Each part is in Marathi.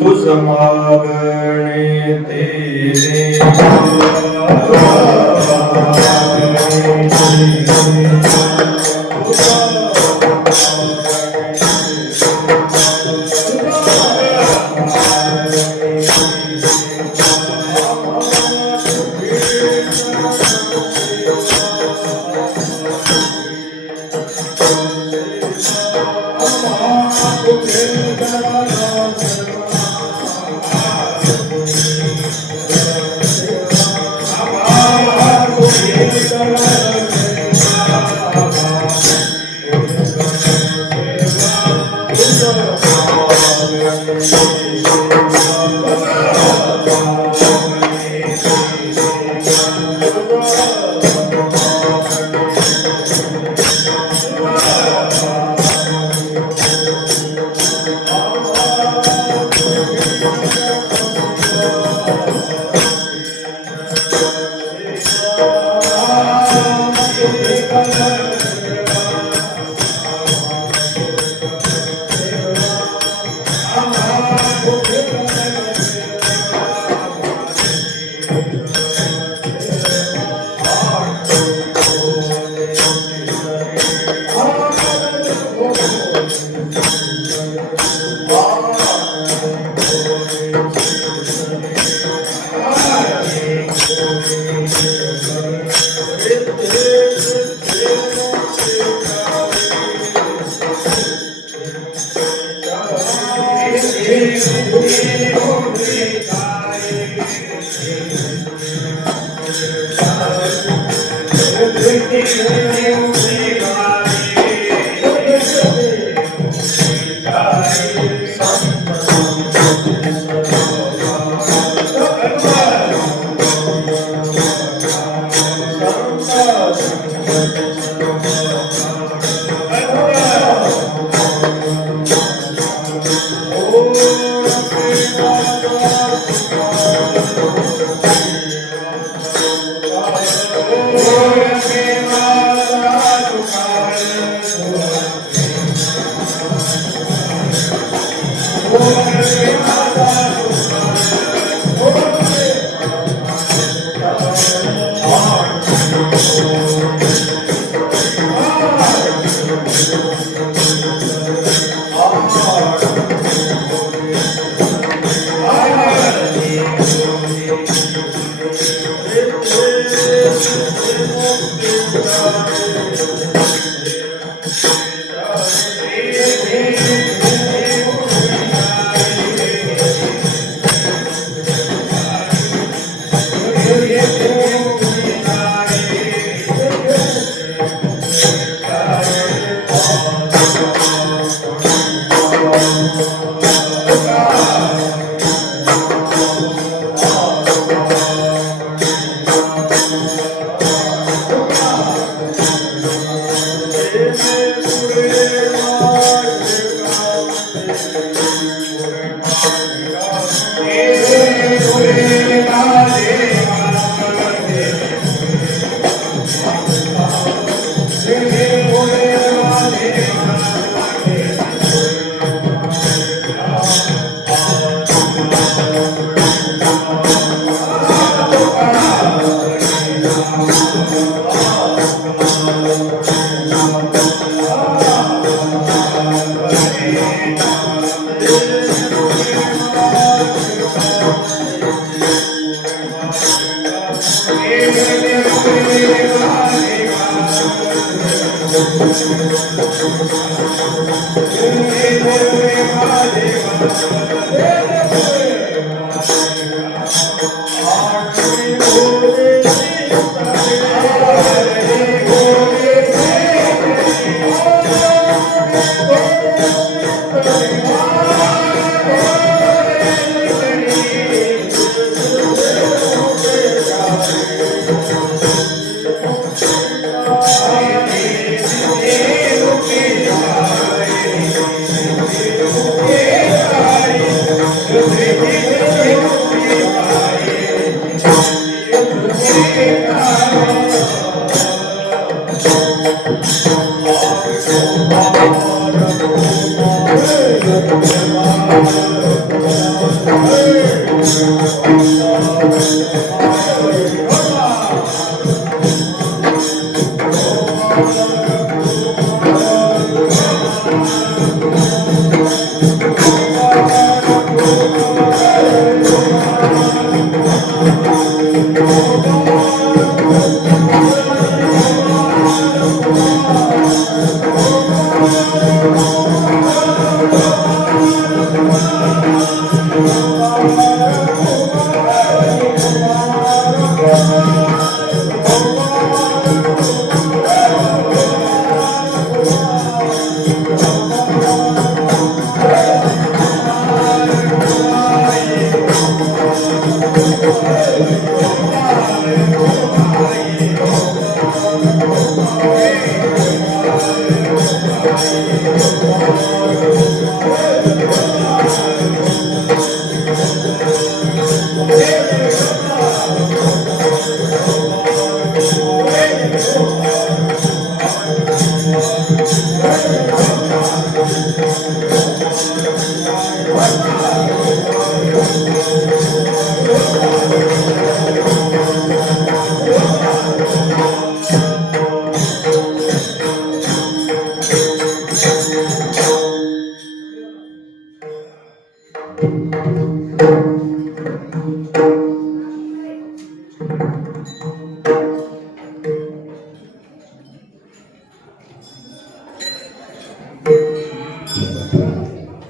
तुझ मागणे तेरे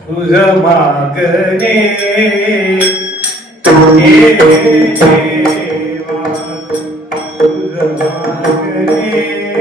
तुझ मागणे हे देवा, तुझ मागणे हे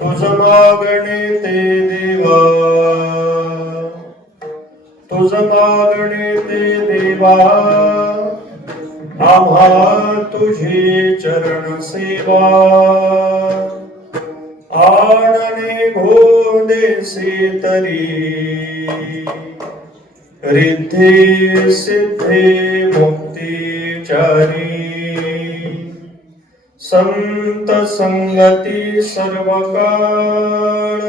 तुझ मागणे ते देवा, तुझ मागणे ते देवा, आम्हा तुझी चरण सेवा. आणणे घोंदेसे तरी रिद्धी सिद्धी मुक्तीचारी. संत संगती सर्वकाळ,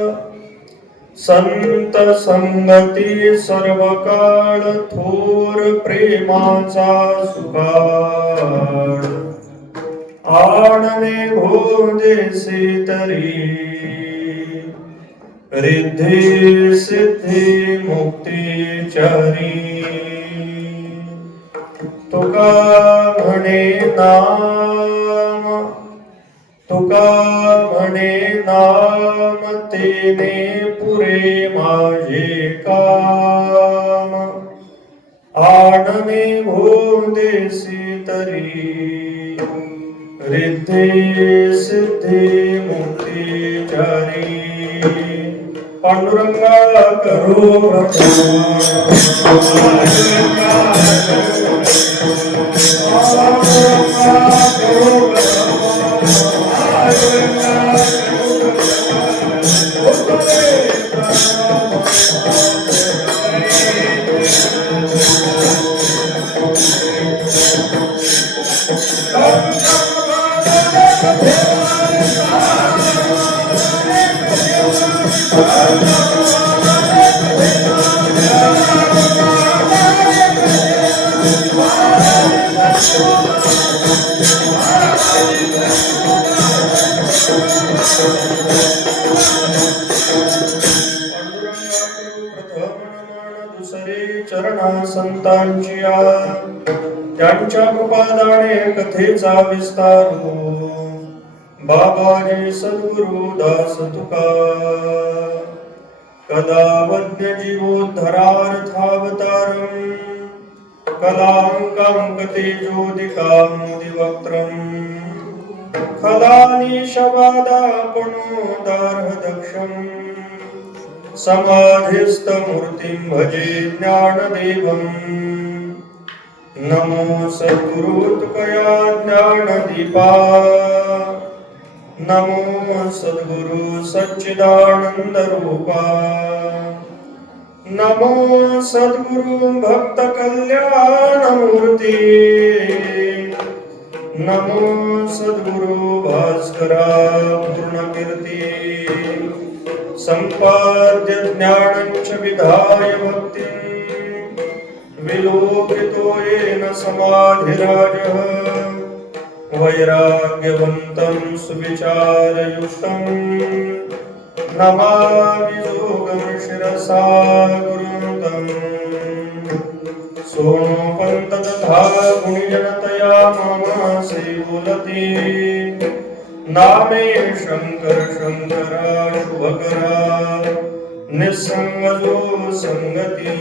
संत संगती सर्वकाळ, थोर प्रेमाचा सुकाळ. आणणे घोंदेसे तरी रिद्धी सिद्धी मुक्तीचारी. तुका म्हणे नाम, तुका म्हणे नाम, तेने पुरे माझे काम. आणणे घोंदेसे तरी रिद्धी सिद्धी मुक्तीचारी. पांडुरंगा करो दुसरे चरणा संतांची त्यांच्या कृपादाने कथेचा विस्तारू बाबाजी सद्गुरु दास तुका कदा वज्ञ जीवोद्धरार्थावतारम् कलांकांकतेजोदिकामोदिवक्त्रम् खलानिशवादापणोदार्हदक्षम् समाधिस्थमूर्तिं भजे ज्ञानदेवम् नमो सद्गुरु तुकया ज्ञानदीपा नमो सद्गुरु सच्चिदानंद रूपा नमो सद्गुरु भक्त कल्याण मूर्ती नमो सद्गुरु भास्करा पूर्ण कीर्ती संपाद्य ज्ञानञ्च विधाय भक्ति विलोकितो येन समाधिराजः वैराग्यवन्तं सुविचारयुक्तं नमामि योगं शिरसा गुरुं सोनोपन्त तथा गुणिजनतया मम सेवोलति नामे शंकर शंकरा शुभकरा निसंगजो संगती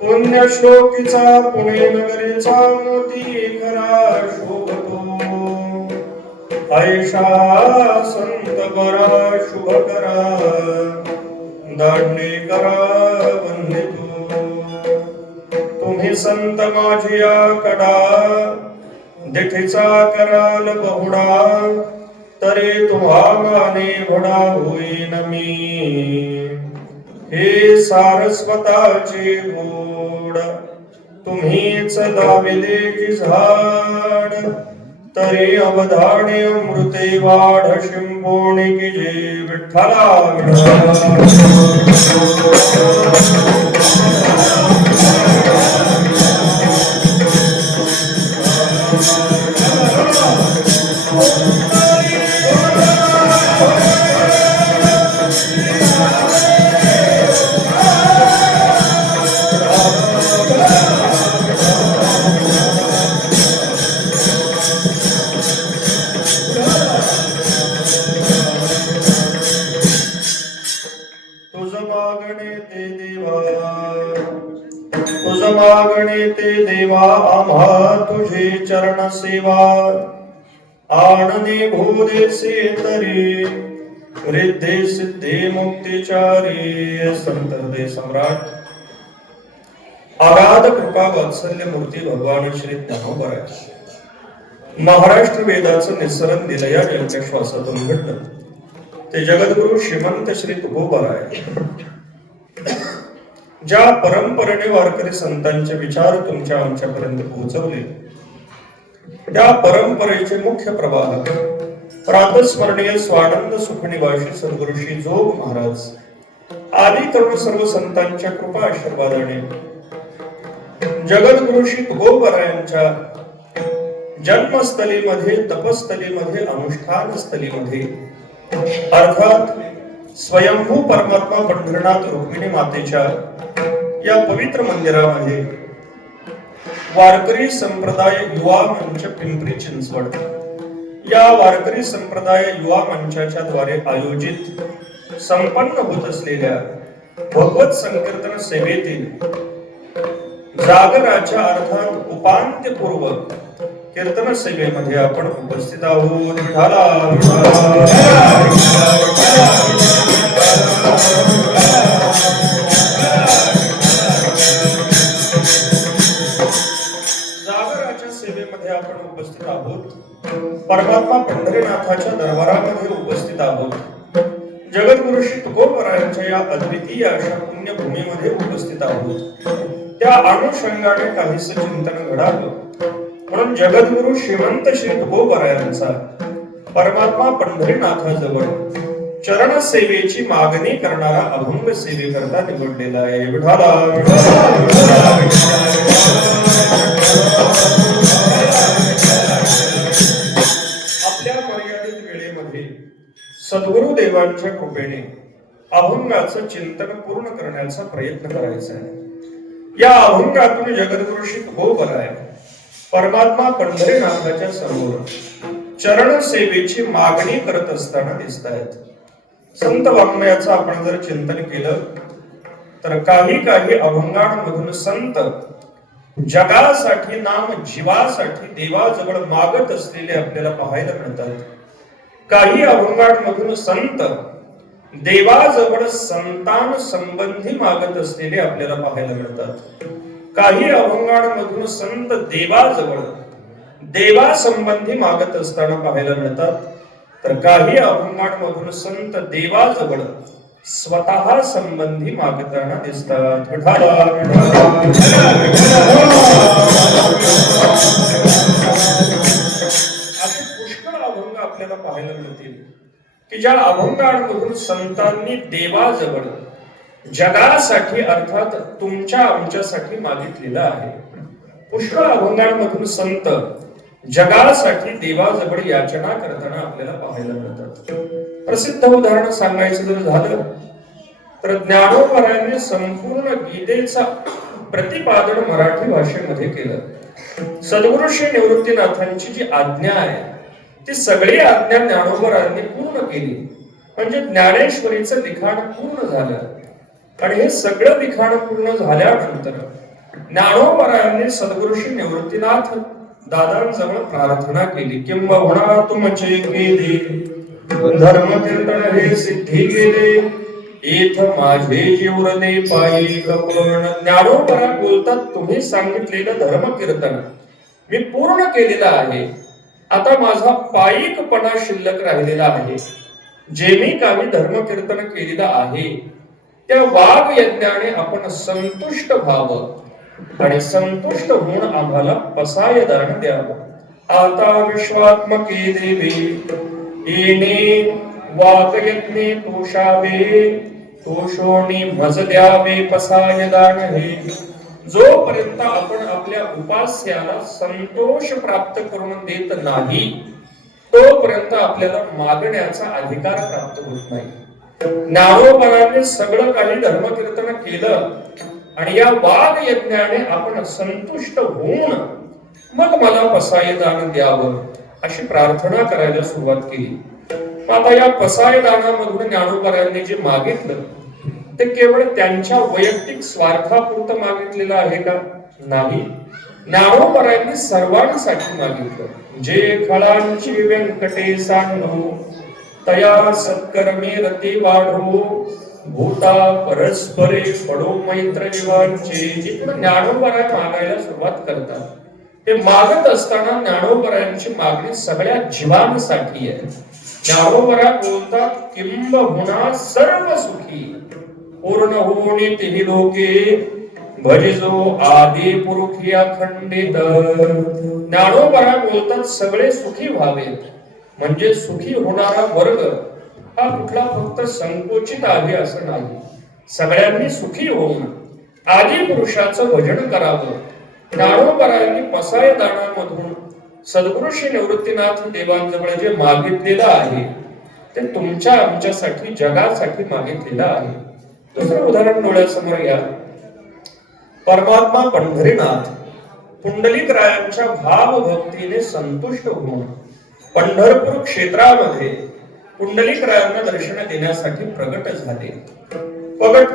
पुण्यश्लोकीचा पुणे नगरीचा मोती खरा शोभतो ऐशा संत बरा शुभकरा दांडेकरा वंदितो तुम्ही संत माझिया कडा दिठीचा कराल बहुडा तरी तुम्हा माने भडा होईन मी हे सारस्वताचे गोड तुम्हीच दाविले जी झाड तरी अवधाने मृते वाढ शिंपोणी की जे विठ्ठला मागणे ते देवा आम्हा तुझे चरण सेवा आनंदी भूदेसे तरी वृद्धे सिद्धे मुक्तिचारी संत हृदय सम्राट अगाध कृपा वात्सल्य मूर्ती भगवान श्री ज्ञानोबराय महाराष्ट्र वेदाचं निसरण दिलं या जन्म श्वासातून घडलं ते जगद्गुरु श्रीमंत श्री तुकोबराय ज्या परंपरेने वारकरी संतांचे विचार तुमच्या आमच्यापर्यंत पोहोचवले त्या परंपरेचे मुख्य प्रवाहक प्रातस्मरणीय स्वानंद सुखनिवासी सद्गुरु श्री जोग महाराज आदी तरुण सर्व संतांच्या कृपा आशीर्वादाने जगद्गुरु श्री तुकोबरायांच्या जन्मस्थलीमध्ये तपस्थलीमध्ये अनुष्ठान स्थलीमध्ये अर्थात स्वयंभू परमात्मा पंढरनाथ रुक्मिणी मातेच्या या पवित्र मंदिरामध्ये वारकरी संप्रदाय युवा मंच पिंपरी चिंचवड या वारकरी संप्रदाय युवा मंचाच्या द्वारे आयोजित संपन्न होत असलेल्या भगवत संकीर्तन सेवेतील जागराच्या अर्थात उपांत्यपूर्व कीर्तन सेवेमध्ये आपण उपस्थित आहोत. जागराच्या सेवेमध्ये आपण उपस्थित आहोत. परमात्मा पंढरीनाथाच्या दरबारामध्ये उपस्थित आहोत. जगद्गुरु श्री तुकोबरायांच्या या अद्वितीय अशा पुण्यभूमीमध्ये उपस्थित आहोत. त्या अनुषंगाने काहीसं चिंतन घडावं म्हणून जगद्गुरु श्रीमंत श्री तुकोबरायांचा परमात्मा पंढरीनाथाजवळ चरण सेवेची मागणी करणारा अभंग सेवेकरता निवडलेला आहे. विठाला आपल्या मर्यादित वेळेमध्ये सद्गुरु देवांच्या कृपेने अभंगाचं चिंतन पूर्ण करण्याचा प्रयत्न करायचा आहे. या अभंगातून जगद्गुरु श्री तुकोबराय परमात्मा पंढरीनाथाच्या समोर चरण सेवेची मागणी करत असताना दिसत आहेत. संत वाङ्मयाचं आपण जर चिंतन केलं तर काही अभंगांमधून संत जगासाठी नाम जीवासाठी देवाजवळ मागत असलेले आपल्याला पाहायला मिळतात. काही अभंगांमधून संत देवाजवळ संतान संबंधी मागत असलेले आपल्याला पाहायला मिळतात. काही अभंगांमधून संत देवाजवळ देवा संबंधी मागत असताना पाहायला मिळतात. तर काही अभंगांमधून संत देवाजवळ स्वतः संबंधी मागताना दिसतात. असे पुष्कळ अभंग आपल्याला पाहायला मिळतील की ज्या अभंगांमधून संतांनी देवाजवळ जगासाठी अर्थात तुमच्या आमच्यासाठी मागितलेलं आहे. पुष्कळ अभंगांमधून संत जगासाठी देवाजवळ याचना करताना आपल्याला पाहायला मिळतात. प्रसिद्ध उदाहरण सांगायचं जर झालं तर ज्ञानोबरायांनी संपूर्ण गीतेचा प्रतिपादन मराठी भाषेमध्ये केलं. सद्गुरु श्री निवृत्तीनाथांची जी आज्ञा आहे ती सगळी आज्ञा ज्ञानोबरायांनी पूर्ण केली. म्हणजे ज्ञानेश्वरीचं लिखाण पूर्ण झालं. आणि हे सगळं लिखाण पूर्ण झाल्यानंतर ज्ञानोबरायांनी सद्गुरु श्री निवृत्तीनाथ दादांजवळ प्रार्थना केली. किंबहुना तुमचे केले धर्म कीर्तन हे सिद्धी गेले इथ माझे जीवरले पायी कपण. ज्ञानोबरा बोलतात तुम्ही सांगितलेलं धर्म कीर्तन मी पूर्ण केलेलं आहे. आता माझा पायिकपणा शिल्लक राहिलेला आहे. जे मी काही धर्म कीर्तन केलेलं आहे त्या वाघ यज्ञाने आपण संतुष्ट व्हावं आणि संतुष्ट होऊन आम्हाला पसाय दान द्यावं. आता विश्वात्मके देवी येणे वाकयज्ञे तोषावे तोषोनी मज द्यावे पसाय दान हे. जोपर्यंत आपण आपल्या उपास्याला संतोष प्राप्त करून देत नाही तोपर्यंत आपल्याला मागण्याचा अधिकार प्राप्त होत नाही. ज्ञानोबराने सगळं काही धर्मकीर्तन केलं आणि या वाघ यज्ञाने आपण संतुष्ट होऊन मग मला पसाय दान द्यावं अशी प्रार्थना करायला सुरुवात केली. आता या पसाय दानामधून ज्ञानोबरांनी जे मागितलं ते केवळ त्यांच्या वैयक्तिक स्वार्थापुरतं मागितलेलं आहे का? नाही. ज्ञानोबरांनी सर्वांसाठी मागितलं. जे खळांची व्यंकटेशांनो तया सत्कर्मे रती वाढो भूता परस्परे पडो मैत्र जीवांचे. जिकडून ज्ञानोबराय मागायला सुरुवात करतात ते मागत असताना ज्ञानोबरायांची मागणी सगळ्या जीवांसाठी आहे. ज्ञानोबराय बोलतात किंबहुना सर्व सुखी पूर्ण होणे तिही लोके भजिजो आदी पुरुषी अखंडित. ज्ञानोबराय बोलतात सगळे सुखी व्हावेत. म्हणजे सुखी होणारा वर्ग हा कुठला फक्त संकोचित आहे असं नाही. सगळ्यांनी सुखी होऊन आदी पुरुषाचं भजन करावं. ज्ञानोबरायांनी पसाय दानामधून सद्गुरु श्री निवृत्तीनाथ देवांजवळ जे मागितलेलं आहे ते तुमच्या आमच्यासाठी जगासाठी मागितलेलं आहे. दुसरं उदाहरण डोळ्यासमोर घ्या. परमात्मा पंढरीनाथ पुंडलिकरायांच्या भावभक्तीने संतुष्ट होऊन पंढरपूर क्षेत्रामध्ये पुंडलिकरायांना दर्शन देण्यासाठी प्रगट झाले.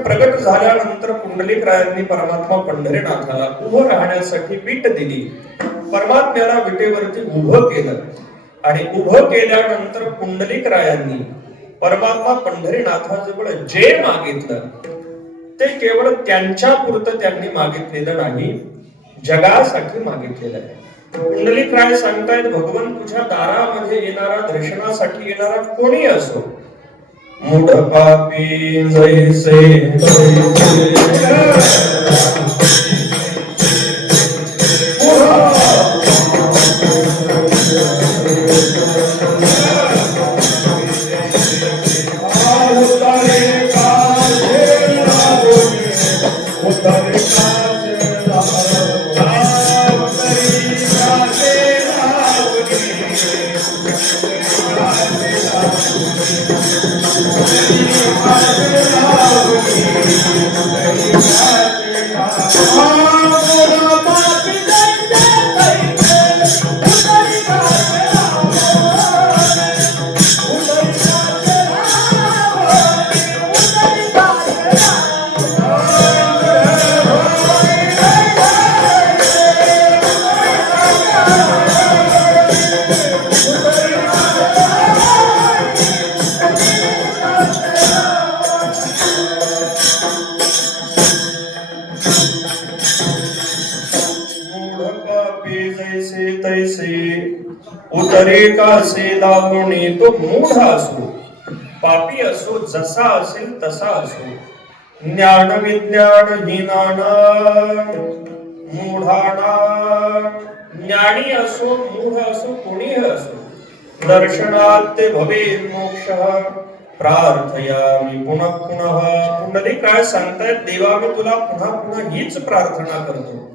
प्रगट झाल्यानंतर पुंडलिकरायांनी परमात्मा पंढरीनाथाला उभं राहण्यासाठी वीट दिली. परमात्म्याला विटेवरती उभं केलं आणि उभं केल्यानंतर पुंडलिकरायांनी परमात्मा पंढरीनाथाजवळ जे मागितलं ते केवळ त्यांच्या पुरतं त्यांनी मागितलेलं नाही, जगासाठी मागितलेलं आहे. पुंडलिकराय सांगतायत भगवान तुझ्या दारामध्ये येणारा दर्शनासाठी येणारा कोणी असो मूढ पापी जैसे जैसे तैसे उतरे कासे लावणे, तो मूढ असो पापी असो जसा असेल तसा असो, ज्ञान विज्ञान हीनाना मूढाना, ज्ञानी असो मूढ असो कोणीही असो, दर्शनात ते भवेल मोक्ष प्रार्थयामि पुनः पुनः. पुंडलिक काय सांगतायत, देवा मी तुला पुन्हा पुन्हा हीच प्रार्थना करतो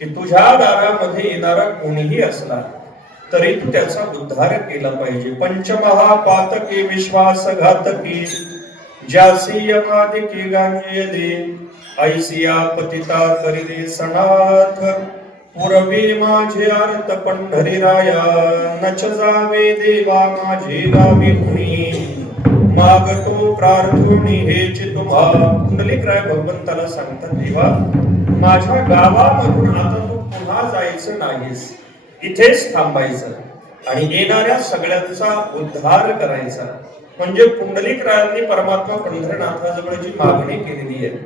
की तुझ्या दारामध्ये येणारा कोणीही असला तरी तू त्याचा उद्धार केला पाहिजे. पंचमहापातके विश्वासघातकी, ज्यासी यमादिके गांजले, ऐसिया पतिता करिले सनाथ, पुरवे माझे आर्त पंढरीराया, नच जावे देवा माझे गावी कुणी, मागतो प्रार्थोनी हेच तुम्हा. पुंडलिक राय भगवंताला सांगतात, देवा माझ्या गावामधून आता तू पुन्हा जायचं नाहीस, इथेच थांबायचं आणि येणाऱ्या सगळ्यांचा उद्धार करायचा. म्हणजे पुंडलिक रायांनी परमात्मा पंढरनाथाजवळ जी मागणी केलेली आहे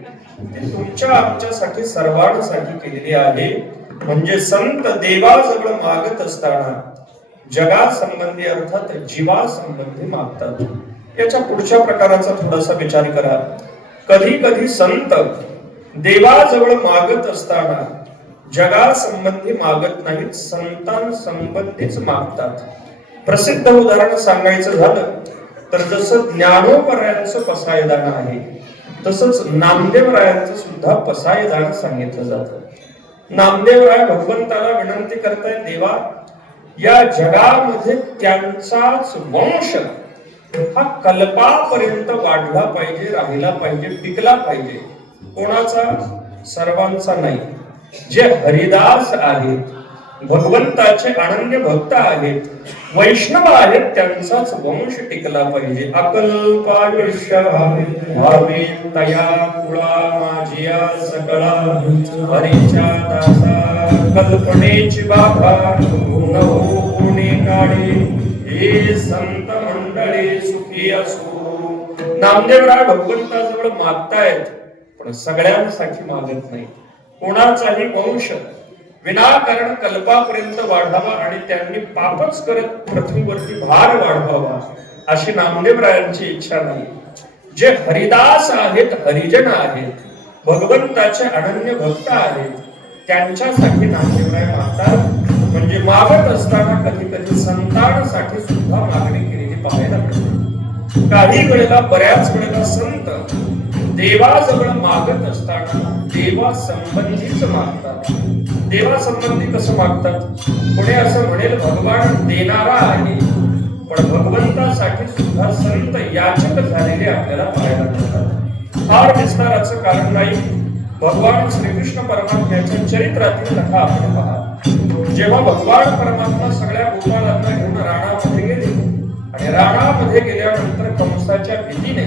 ती तुमच्या आमच्यासाठी सर्वांसाठी केलेली आहे. म्हणजे संत देवाजवळ मागत असताना जगासंबंधी अर्थात जीवासंबंधी मागतात. याच्या पुढच्या प्रकाराचा थोडासा विचार करा. कधी कधी संत देवाजवळ मागत असताना जगासंबंधी मागत नाहीत, संतांसंबंधीच मागतात. प्रसिद्ध उदाहरण सांगायचं झालं तर जसं ज्ञानोबरायांचं पसायदान आहे तसंच नामदेवरायांचं सुद्धा पसायदान सांगितलं जातं. नामदेवराय भगवंताला विनंती करतायत, देवा या जगामध्ये त्यांचाच वंश हा कल्पापर्यंत वाढला पाहिजे, राहिला पाहिजे, टिकला पाहिजे. कोणाचा? सर्वांचा नाही. जे हरिदास आहेत, भगवंताचे अनन्य भक्त आहेत, वैष्णव आहेत, त्यांचाच वंश टिकला पाहिजे. अकल्पायुष्य भावे तया कुळा माझिया सकळा, हरीच्या दासा कल्पनेची बाधा न हो कोणी काढे, हे संत मंडळी सुखी असो. नामदेवराय भगवंताजवळ मागतायत पण सगळ्यांसाठी मागत नाही. कोणाचाही वंश विनाकारण कल्पापर्यंत वाढावा आणि त्यांनी पापच करत पृथ्वीवरती भार वाढवावा अशी नामदेवरायांची इच्छा नाही. जे हरिदास आहेत, हरिजन आहेत, भगवंताचे अनन्य भक्त आहेत, त्यांच्यासाठी नामदेवराय मागतात. म्हणजे मागत असताना कधी कधी संतांसाठी सुद्धा मागणी केलेली पाहायला मिळते. काही वेळेला, बऱ्याच वेळेला संत देवाजवळ मागत असताना देवा संबंधीच मागतात. देवा संबंधी कसं मागतात? पुढे असं म्हणेल, भगवान देणारा आहे, पण भगवंतासाठी सुद्धा संत याचक झालेले आपल्याला पाहायला मिळतात. फार विस्ताराचं कारण नाही. भगवान श्रीकृष्ण परमात्म्याच्या चरित्रातील कथा आपण पहा. जेव्हा भगवान परमात्मा सगळ्या गोपालांना घेऊन राणामध्ये गेले आणि राणामध्ये गेल्यानंतर कंसाच्या भीतीने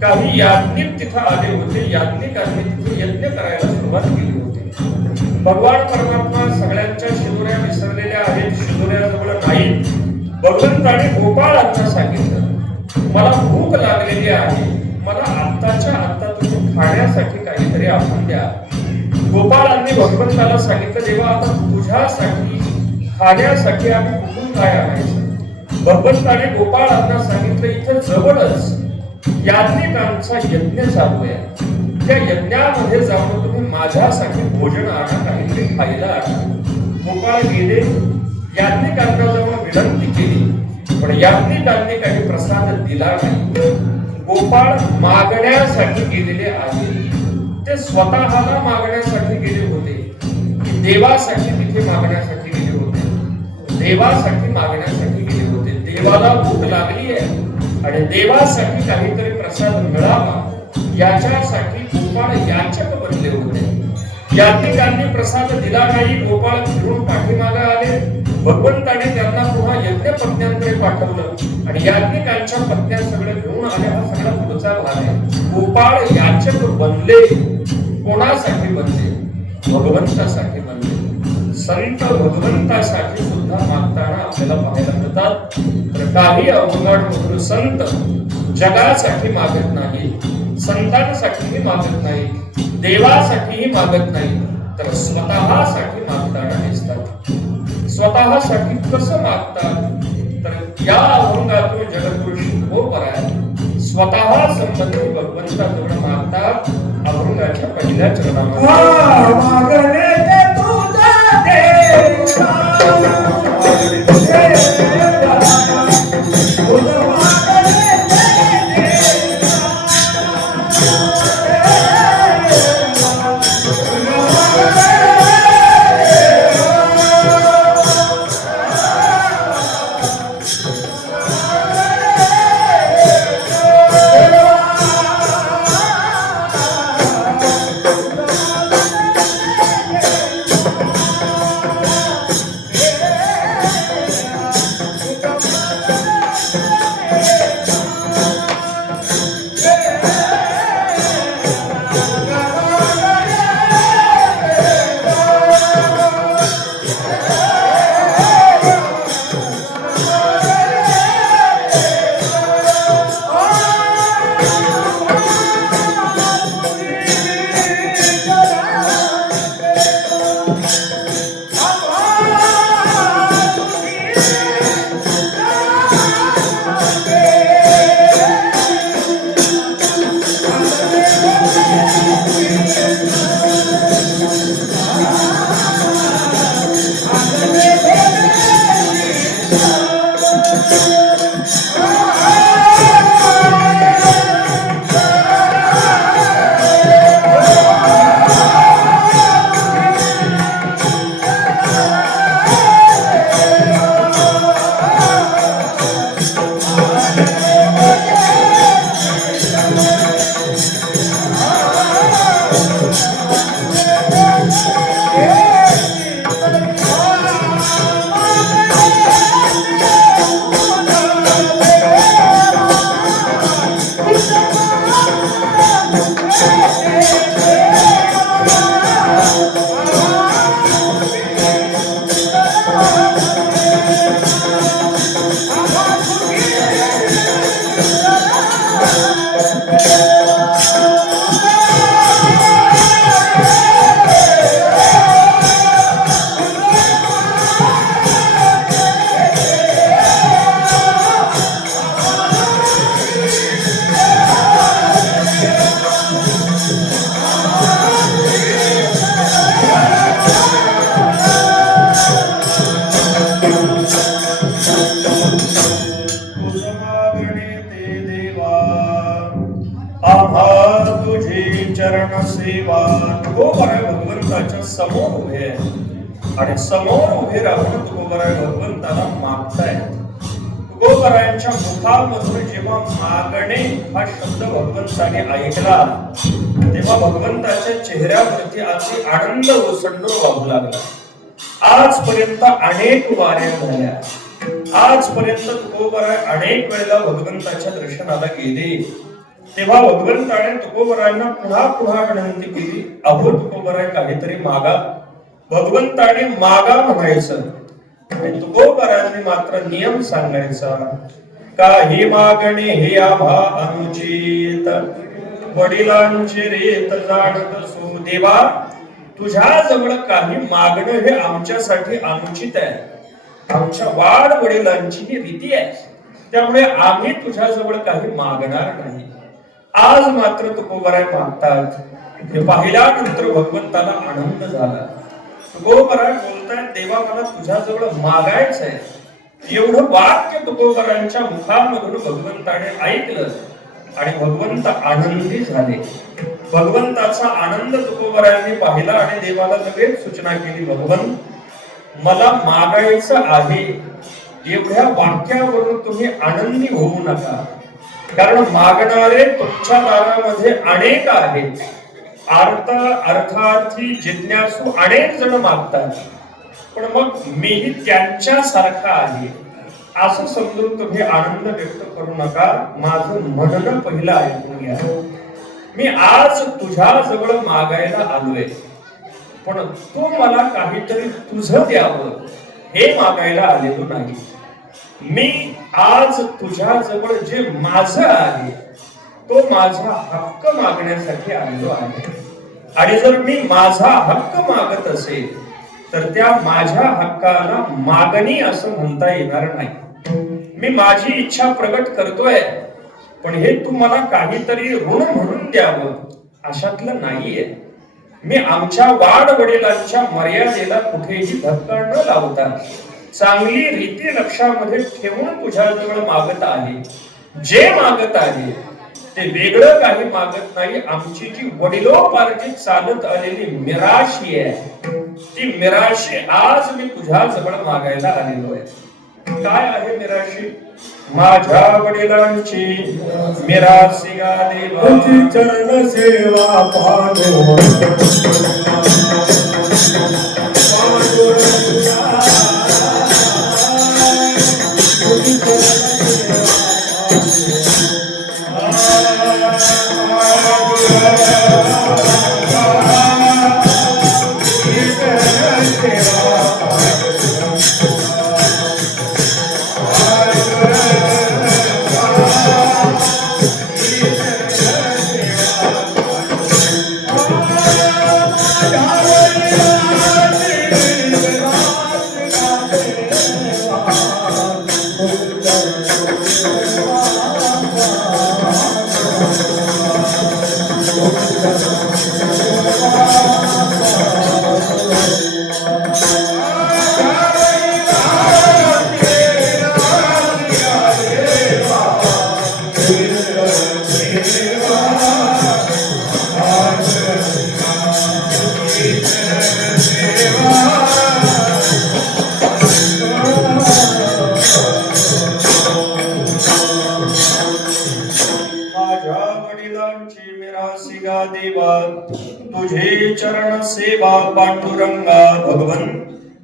काही याज्ञिक तिथं आले होते. याज्ञिकांनी तिथे यज्ञ करायला सुरुवात केली होती. भगवान परमात्मा सगळ्यांच्या शिदोऱ्या विसरलेल्या आहेत, शिदोऱ्याजवळ नाहीत. भगवंताने गोपाळांना सांगितलं, मला भूक लागलेली आहे, मला आत्ताच्या आत्ता तुम्ही खाण्यासाठी काहीतरी आणून द्या. गोपाळांनी भगवंताला सांगितलं, देवा आता तुझ्यासाठी खाण्यासाठी आम्ही कुठून काय आणायचं? भगवंताने गोपाळांना सांगितलं, इथं जवळच याज्ञिकांचा यज्ञ चालू आहे, त्या यज्ञामध्ये जाऊन तुम्ही माझ्यासाठी भोजन आणा, काहीतरी खायला आणा. गोपाळ गेले, याज्ञिकांना जाऊन विनंती केली, पण याज्ञिकांनी काही प्रसाद दिला नाही. गोपाळ मागण्यासाठी गेलेले आहेत. ते स्वतःला मागण्यासाठी गेले होते की देवासाठी तिथे मागण्यासाठी गेले होते? देवासाठी मागण्यासाठी गेले होते. देवाला भूक लागली आहे आणि देवासाठी काहीतरी प्रसाद मिळावा याच्यासाठी गोपाळ याचक बनले होते. याज्ञिकांनी प्रसाद दिला नाही. गोपाळ फिरून पाठीमागे आले. भगवंताने त्यांना पुन्हा यज्ञ पत्न्यांकडे पाठवलं आणि याज्ञिकांच्या पत्न्या सगळे घेऊन आल्या. हा सगळा पुढचा भाग आहे. गोपाळ याचक बनले. कोणासाठी बनले? भगवंतासाठी बनले. संत भगवंतासाठी सुद्धा मागताना आपल्याला पाहायला मिळतात. तर काही अवघड संत जगासाठी मागत नाही, संतांसाठीही मागत नाही, देवासाठीही मागत नाही, तर स्वतःसाठी मागताना दिसतात. स्वतःसाठी कसं मागतात, तर या अभंगातून जगद्गुरु शिवोपराय स्वतः संबंधी भगवंताजवळ मागतात. अभंगाच्या पहिल्या चरणामध्ये मागणे ते तुझा देवा, मागणे देवा, तुझं मागणे चरण सेवा. तुकोबराय भगवंताच्या समोर उभे आहे आणि समोर उभे राहून तुकोबराय भगवंताला मागताय. तुकोबरायांच्या मुखामधून जेव्हा मागणे हा शब्द भगवंताने ऐकला तेव्हा भगवंताच्या चेहऱ्यावरती अति आनंद ओसंडून वाहू लागला. आजपर्यंत अनेक वाऱ्या झाल्या, आजपर्यंत तुकोबराय अनेक वेळेला भगवंताच्या दर्शनाला गेले. तेव्हा भगवंताने तुकोबरायांना पुन्हा पुन्हा विनंती केली, अहो तुकोबराय काहीतरी मागा. भगवंताने मागा म्हणायचं आणि तुकोबरायांनी मात्र नियम सांगायचा, काही मागणे हे आम्हा अनुचित, वडिलांचे रीत जाणत सो. देवा तुझ्या जवळ काही मागणं हे आमच्यासाठी अनुचित आहे, आमच्या वाढ वडिलांची ही रीती आहे, त्यामुळे आम्ही तुझ्या जवळ काही मागणार नाही. आज मात्र तुकोबराय मागतात. हे पाहिल्यानंतर भगवंताला आनंद झाला. तुकोबराय बोलतायत, देवा मला तुझ्याजवळ मागायचंय. एवढं वाक्य तुकोबरायांच्या मुखामधून भगवंताने ऐकलं आणि भगवंत आनंदी झाले. भगवंताचा आनंद तुकोबरायांनी पाहिला आणि देवाला लगेच सूचना केली, भगवंत मला मागायचं आहे. एवढ्या वाक्यावरून तुम्ही आनंदी होऊ नका, कारण मागणारे तुमच्या दारामध्ये अनेक आहेत. अर्थार्थी जिज्ञासू अनेक जण मागतात, पण मग मीही त्यांच्यासारखा आहे असं समजून तुम्ही आनंद व्यक्त करू नका. माझं म्हणणं पहिलं ऐकून घ्या. मी आज तुझ्या जवळ मागायला आलोय, पण तू मला काहीतरी तुझं द्यावं हे मागायला आलेलो नाही. मी आज तुझ्या जवळ जे माझं आहे तो माझा हक्क मागण्यासाठी आलेलो आहे. आणि जर मी माझा हक्क मागत असेल तर त्या माझ्या हक्काला मागणी असं म्हणता येणार नाही. मी माझी इच्छा प्रकट करतोय, पण हे तू मला काहीतरी ऋण म्हणून द्यावं अशातलं नाहीये. मी आमच्या वाड वडिलांच्या मर्यादेला कुठेही धक्का न लावता चांगली रीती लक्षामध्ये ठेवून तुझ्याजवळ मागत आले. जे मागत आले ते वेगळं काही मागत नाही. आमची जी वडिलोपार्जित चालत आलेली मिराशी आहे, ती मिराशी आज मी तुझ्याजवळ मागायला आलेलो आहे. काय आहे मिराशी? माझ्या वडिलांची मिरासी गा देवा, तुझी चरण सेवा पालो देवा, तुझे चरण सेवा पांडुरंगा भगवन.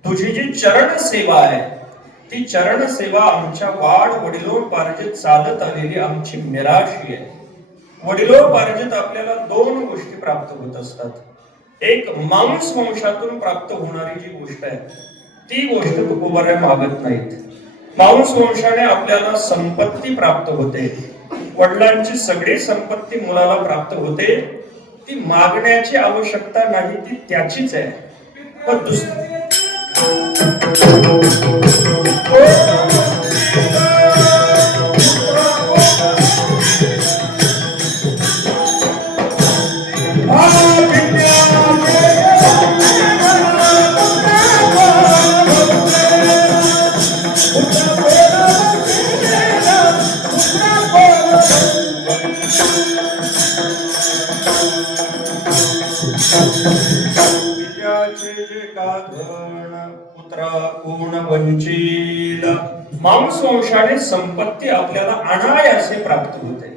तुझी जी चरण सेवा आहे, ती चरण सेवा आमच्या वाड वडिलोपार्जित चालत आलेली आमची मिराशी आहे. वडिलोपार्जित आपल्याला दोन गोष्टी प्राप्त होत असतात. एक मांस वंशातून प्राप्त होणारी जी गोष्ट आहे, ती गोष्ट तुकोबाऱ्या मागत नाहीत. मांस वंशाने आपल्याला संपत्ती प्राप्त होते. वडिलांची सगळी संपत्ती मुलाला प्राप्त होते. ती मागण्याची आवश्यकता नाही, ती त्याचीच आहे. पण मांसवंशाने संपत्ती आपल्याला अनायासे प्राप्त होते.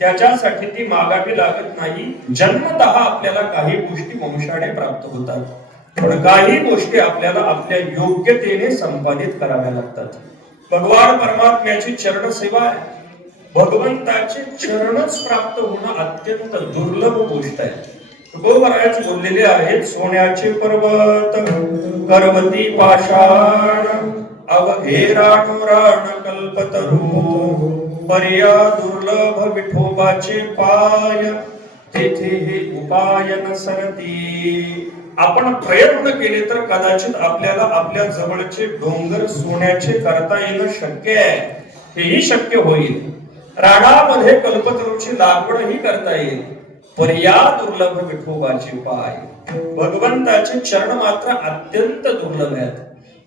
त्याच्यासाठी ती मागावी लागत नाही. जन्मतः आपल्याला काही गोष्टी वंशाने प्राप्त होतात, पण काही गोष्टी आपल्याला आपल्या योग्यतेने संपादित कराव्या लागतात. भगवान परमात्म्याची चरण सेवा आहे. भगवंताचे चरणच प्राप्त होणं अत्यंत दुर्लभ गोष्ट आहे. तुकोबराज बोललेले आहेत, सोन्याचे पर्वत करवती पाषाण अवघे राण कल्पतरू, पर्या दुर्लभ विठोबाचे पाय तेथे हे उपाय नसरती. आपण प्रयत्न केले तर कदाचित आपल्याला आपल्या जवळचे डोंगर सोन्याचे करता येणं शक्य आहे. हेही शक्य होईल. राणामध्ये कल्पतरूची लागवडही करता येईल. पर्या दुर्लभ विठोबाचे पाय. भगवंताचे चरण मात्र अत्यंत दुर्लभ आहेत,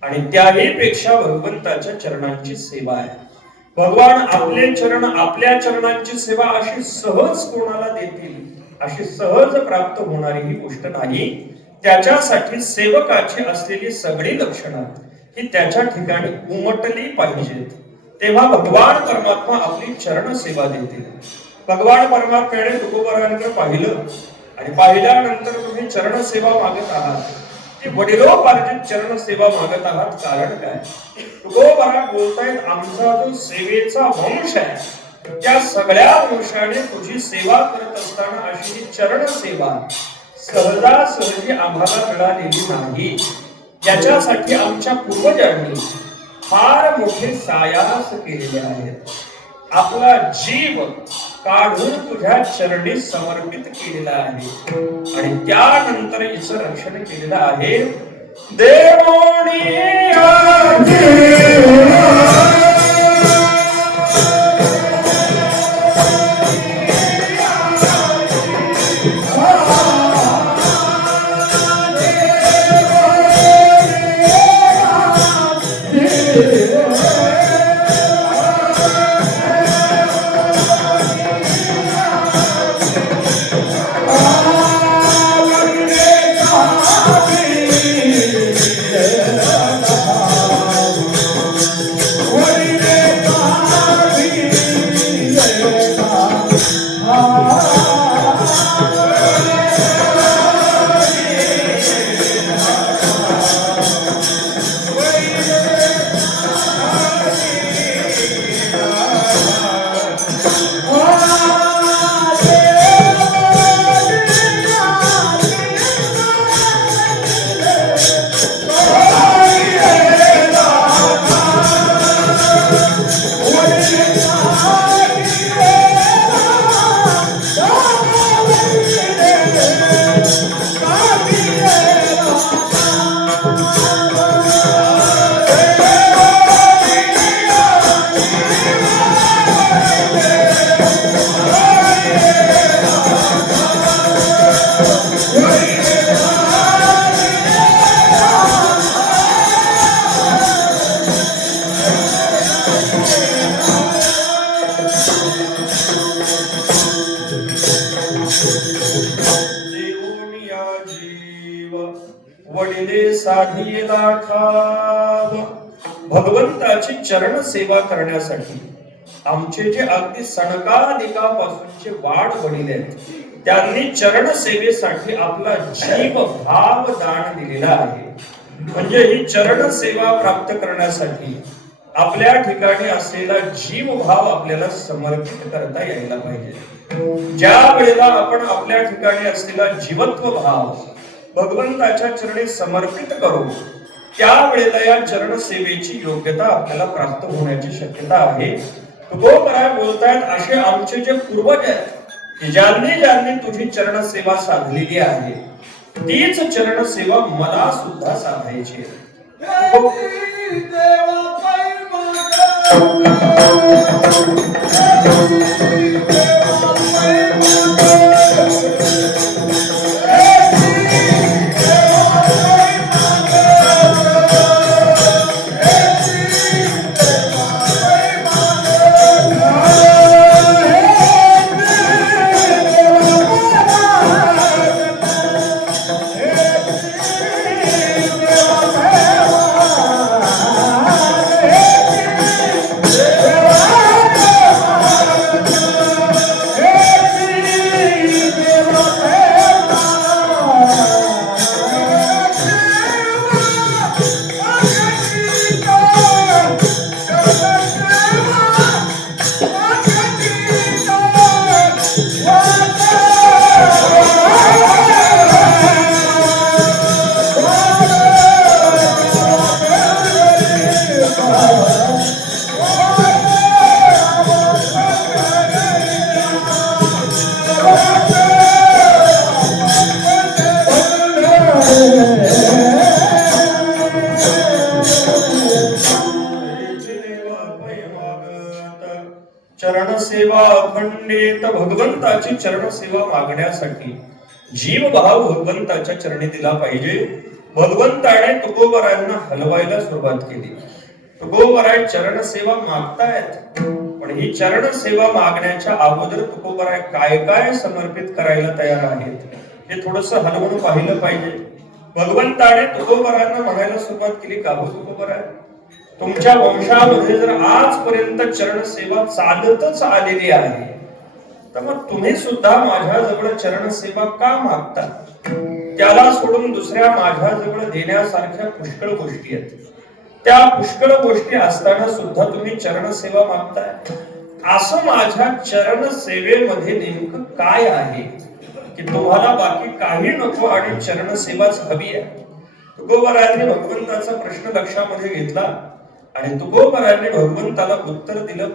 आणि त्याही पेक्षा भगवंताच्या चरणांची सेवा आहे. भगवान आपले चरण, आपल्या चरणांची सेवा अशी सहज कोणाला देतील, अशी सहज प्राप्त होणारी ही गोष्ट नाही. त्याच्यासाठी सेवकाची असलेली सगळी लक्षणं ही त्याच्या ठिकाणी उमटली पाहिजेत. तेव्हा भगवान परमात्मा आपली चरण सेवा देतील. भगवान परमात्म्याने तुकोबारांकडे पाहिलं, आणि पाहिल्यानंतर तुम्ही चरण सेवा मागत आहात. ती वडिलोपार्जित चरण सेवा मागत आहात. कारण काय? तुकोबारा बोलतायत, आमचा जो सेवेचा वंश आहे, त्या सगळ्या वंशाने तुझी सेवा करत असताना अशी ही चरण सेवा सहजासहजी आम्हाला मिळालेली नाही. याच्यासाठी आमच्या पूर्वजांनी फार मोठे सायास केलेले आहेत. आपला जीव काढून तुझ्या चरणी समर्पित केलेला आहे, आणि त्यानंतर हिचं रक्षण केलेलं आहे. देवोनी आजी देवोनिया जीव वडिले साधीला ठाव. भगवंताची चरण सेवा करण्यासाठी आमचे जे अगदी सणकादिकापासूनचे वाढ वडील आहेत त्यांनी चरण सेवेसाठी आपला जीव भाव दान दिलेला आहे. म्हणजे ही चरण सेवा प्राप्त करण्यासाठी आपल्या ठिकाणी असलेला जीव भाव आपल्याला समर्पित करता यायला पाहिजे. ज्या वेळेला आपण आपल्या ठिकाणी असलेला जीवत्व भाव भगवंताच्या चरणी समर्पित करू त्यावेळेला या चरण सेवेची योग्यता आपल्याला प्राप्त होण्याची शक्यता आहे. तुकोबराय बोलतायत असे आमचे जे पूर्वज आहेत की ज्यांनी ज्यांनी तुझी चरण सेवा साधलेली आहे तीच चरण सेवा मला सुद्धा साधायची आहे. चरण सेवा अखंडित भगवंताची चरण सेवा मागण्यासाठी जीव भाव भगवंताच्या चरणी दिला पाहिजे. भगवंताने तुकोबरायांना हलवायला सुरुवात केली. तुकोबराय चरण सेवा मागतायत पण ही चरण सेवा मागण्याच्या अगोदर तुकोबराय काय काय समर्पित करायला तयार आहेत हे थोडस हलवून पाहिलं पाहिजे. भगवंताने तुकोबरायांना म्हणायला सुरुवात केली का हो तुकोबराय तुमच्या वंशामध्ये जर आजपर्यंत चरण सेवा चालतच आलेली आहे तर मग तुम्ही सुद्धा माझ्या जवळ चरण सेवा का मागता? त्याला सोडून दुसऱ्या माझ्या जवळ देण्यासारख्या पुष्कळ गोष्टी आहेत. त्या पुष्कळ गोष्टी असताना सुद्धा तुम्ही चरण सेवा मागताय. असं माझ्या चरण सेवेमध्ये नेमकं काय आहे की तुम्हाला बाकी काही नको आणि चरण सेवाच हवी आहे? तुकोबरायांनी भगवंताचा प्रश्न लक्षामध्ये घेतला आणि तुकोबरायांनी भगवंताला उत्तर दिलं,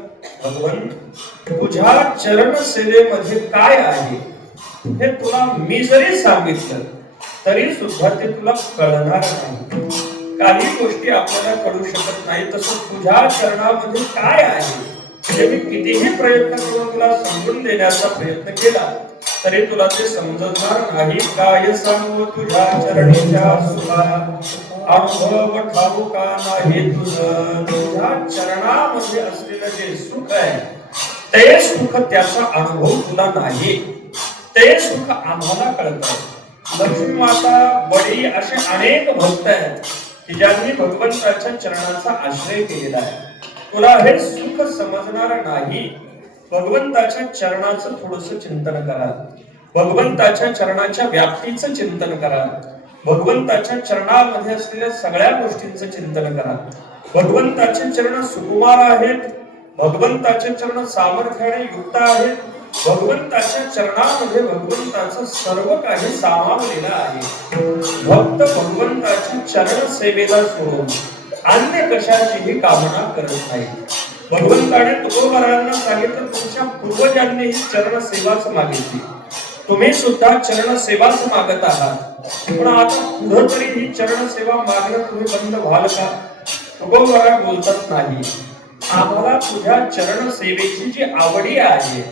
भगवंत तुझ्या चरण सेवेमध्ये काय आहे हे तुला मी जरी सांगितलं तरी सुद्धा ते तुला कळणार नाही. काही गोष्टी आपल्याला कळू शकत नाही. तसं तुझ्या चरणामध्ये काय आहे म्हणजे मी कितीही प्रयत्न करून तुला समजून देण्याचा प्रयत्न केला तरी तुला ते समजणार नाही. काय सांगू तुझ्या चरणीच्या सुखा, अनुभव ठाऊका नाही तुझं. तुझ्या चरणामध्ये असलेलं जे सुख आहे ते सुख, त्याचा अनुभव तुला नाही. ते सुख आम्हाला कळतं. लक्ष्मी माता, बळी असे अनेक भक्त आहेत की ज्यांनी भगवंताच्या चरणाचा आश्रय केलेला आहे. तुला हे सुख समजणार नाही. भगवंताच्या चरणाचं थोडस चिंतन करा. भगवंताच्या चरणाच्या व्याप्तीचं चिंतन करा. भगवंताच्या चरणामध्ये असलेल्या सगळ्या गोष्टींचं चिंतन करा. भगवंताचे चरण सुकुमार आहेत. भगवंताचे चरण सामर्थ्याने युक्त आहेत. भगवंताच्या चरणामध्ये भगवंताचं सर्व काही सामावलेलं आहे. भक्त भगवंताच्या चरण सेवेला सोडून अन्य कशाचीही कामना करत नाही. भगवंताने तुकोबारायांना सांगितलं, तुमच्या पूर्वजांनी ही चरण सेवाच मागितली, तुम्ही सुद्धा चरण सेवाच मागत आहात. पण आता पुढे तरी ही चरण सेवा मागणं तुम्ही बंद व्हाल का? तुकोबारा बोलतात, नाही, आम्हाला तुझ्या चरण सेवेची जी आवडी आहे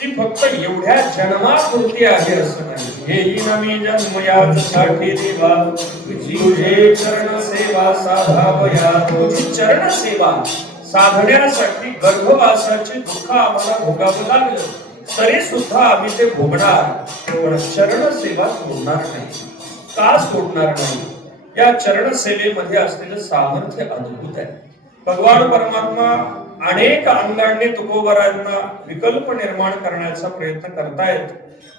ती फक्त एवढ्या जन्मापुरती आहे असं नाही. हेही नमी जन्म यासाठी देवा, तुझे चरण सेवा साधावया. तुझी चरण सेवा साधण्यासाठी गर्भवासाचे दुःख आम्हाला भोगावं लागलं तरी सुद्धा आम्ही ते भोगणार, पण चरण सेवा सोडणार नाही. का सोडणार नाही? या चरण सेवेमध्ये असलेलं सामर्थ्य अद्भुत आहे. भगवान परमात्मा अनेक अंगांनी तुकोबारायांना विकल्प निर्माण करण्याचा प्रयत्न करतायत,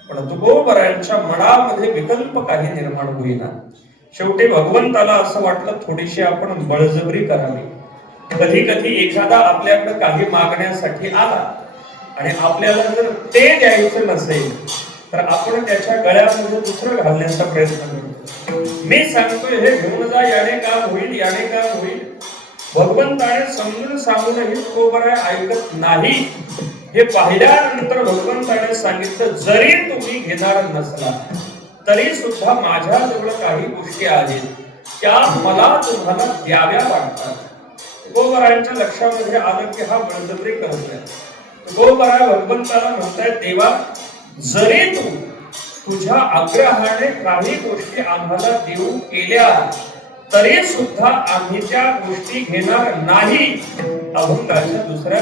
पण तुकोबारायांच्या मनामध्ये विकल्प काही निर्माण होईना. शेवटी भगवंताला असं वाटलं थोडीशी आपण बळजबरी करावी. कधी कधी एखादा आपल्याकडे काही मागण्यासाठी आला आणि आपल्याला जर ते द्यायचं नसेल तर आपण त्याच्या गळ्यामध्ये दुसरं घालण्याचा प्रयत्न करतो. मी सांगतोय हे घेऊन जा, याने काम होईल, याने काम होईल. भगवंताने समजून सांगूनही तुकोबाराय ऐकत नाही. हे पाहिल्यानंतर भगवंताने सांगितलं, जरी तुम्ही घेणार नसला तरी सुद्धा माझ्याजवळ काही गोष्टी आहेत त्या मला तुम्हाला द्याव्या वाटतात. तुकोबारायांच्या लक्षामध्ये आलं की हा बळजबरी करतोय. तुकोबाराय भगवंताला म्हणतायत, देवा, जरी तू तुझ्या आग्रहाने काही गोष्टी आम्हाला देऊ केल्या तरी सुद्धा आम्ही त्या गोष्टी घेणार नाही. अभंगाच्या दुसऱ्या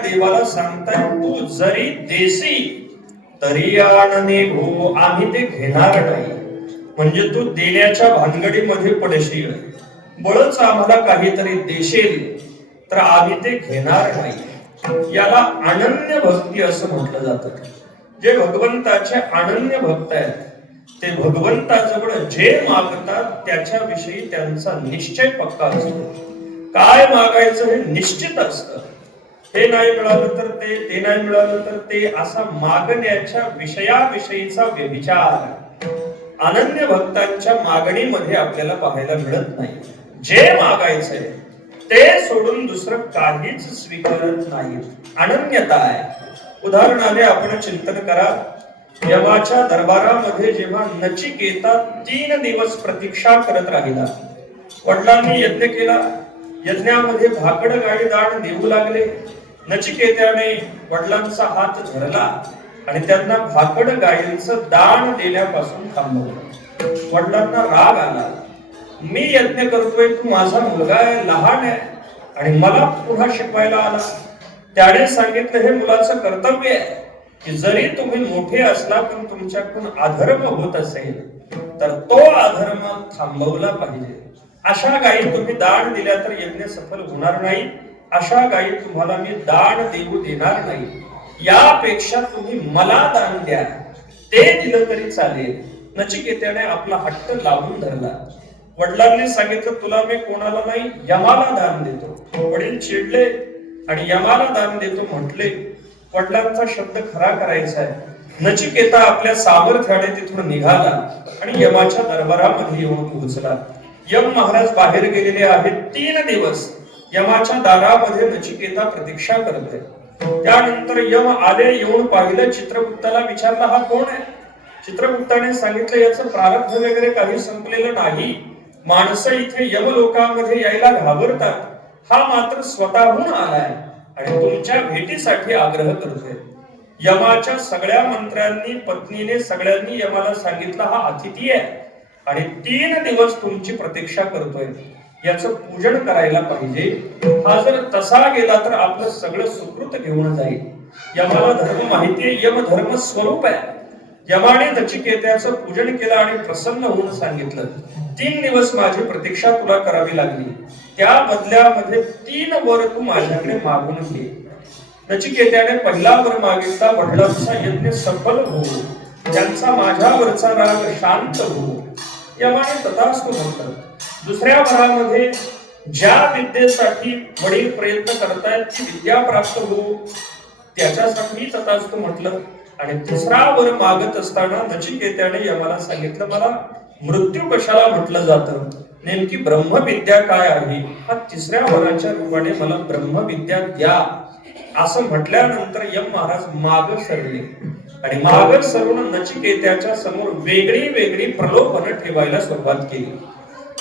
देवाला सांगताय तू जरी देसी तरी आणणे भो आम्ही ते घेणार नाही. म्हणजे तू देण्याच्या भानगडीमध्ये पडशील, बळच आम्हाला काहीतरी देशील तर आम्ही ते घेणार नाही. याला अनन्य भक्ती असं म्हटलं जातं. जे भगवंताचे अनन्य भक्त आहेत ते भगवंताजवळ जे मागतात त्याच्याविषयी त्यांचा निश्चय पक्का असतो. काय मागायचं हे निश्चित असतं. हे नाही मिळालं तर ते नाही मिळालं तर ते, असा मागण्याच्या विषयाविषयीचा व्यभिचार अनन्य भक्तांच्या मागणीमध्ये आपल्याला पाहायला मिळत नाही. जे मागायचंय ते सोडून दुसरं काहीच स्वीकारत नाही. अनन्यता आहे. उदाहरणाने आपण चिंतन करा. यमाच्या दरबारामध्ये जेव्हा नचिकेता 3 दिवस प्रतीक्षा करत राहिला, वडिलांनी यज्ञ केला, यज्ञामध्ये भाकड गाई दान देऊ लागले. नचिकेत्याने वडिलांचा हात धरला आणि त्यांना भाकड गायींचं दान देण्यापासून थांबवलं. वडिलांना राग आला. मी यज्ञ करतोय, तू माझा मुलगा आहे, लहान आहे आणि मला पुन्हा शिकवायला आला. त्याने सांगितलं हे मुलाचं कर्तव्य आहे की जरी तुम्ही मोठे असला पण तुमच्याकडून अधर्म होत असेल तर तो अधर्म थांबवला पाहिजे. अशा गायी तुम्ही दान दिल्या तर यज्ञ सफल होणार नाही. अशा गायी तुम्हाला मी दान देऊ देणार नाही. यापेक्षा तुम्ही मला दान द्या, ते दिलं तरी चालेल. नचिकेताने आपला हट्ट लावून धरला. वडिलांनी सांगितलं तुला मी कोणाला नाही, यमाला दान देतो. वडील चिडले आणि यमाला दान देतो म्हटले. वडिलांचा शब्द खरा करायचा आहे. नचिकेता आपल्या सामर्थ्याने तिथून निघाला आणि यमाच्या दरबारामध्ये येऊन पोहोचला. यम महाराज बाहेर गेलेले आहेत. 3 दिवस यमाच्या दारामध्ये नचिकेता प्रतीक्षा करते. त्यानंतर यम आले. येऊन पाहिलं. चित्रगुप्ताला विचारला हा कोण आहे. चित्रगुप्ताने सांगितलं याचं प्रारब्ध वगैरे काही संपलेलं नाही. माणसं इथे यमलोकामध्ये यायला घाबरतात. हा मात्र स्वतःहून आलाय आणि तुमच्या भेटीसाठी आग्रह करतोय. यमाच्या सगळ्या मंत्र्यांनी, पत्नीने, सगळ्यांनी यमाला सांगितलं हा अतिथी आहे आणि 3 दिवस तुमची प्रतीक्षा करतोय. याचं पूजन करायला पाहिजे. हा जर तसा गेला तर आपलं सगळं सुकृत घेऊन जाईल. यमाला धर्म माहितीये. यम धर्म स्वरूप आहे. यमाने नचिकेताचं पूजन केलं आणि प्रसन्न होऊन सांगितलं 3 दिवस माझी प्रतीक्षा तुला करावी लागली. त्या बदल्यामध्ये 3 वर तू माझ्याकडे मागून घे. नचिकेताने पहिला वर मागितला वडिलांचा यज्ञ सफल हो, त्यांचा माझ्यावरचा राग शांत हो. यमाने तथास्तु म्हटलं. दुसऱ्या वरामध्ये ज्या विद्येसाठी वडील प्रयत्न करतायत ती विद्या प्राप्त हो, त्याच्यासाठी तथास्तु म्हटलं. आणि तिसरा वर मागत असताना नचिकेताने यमाला सांगितलं मला मृत्यू कशाला म्हटलं जातं, नेमकी ब्रह्मविद्या काय आहे, हा 3ऱ्या वराच्या रूपाने मला ब्रह्मविद्या द्या असं म्हटल्यानंतर यम महाराज माग सरले आणि माग सरून नचिकेताच्या समोर वेगळी वेगळी प्रलोभनं ठेवायला सुरुवात केली.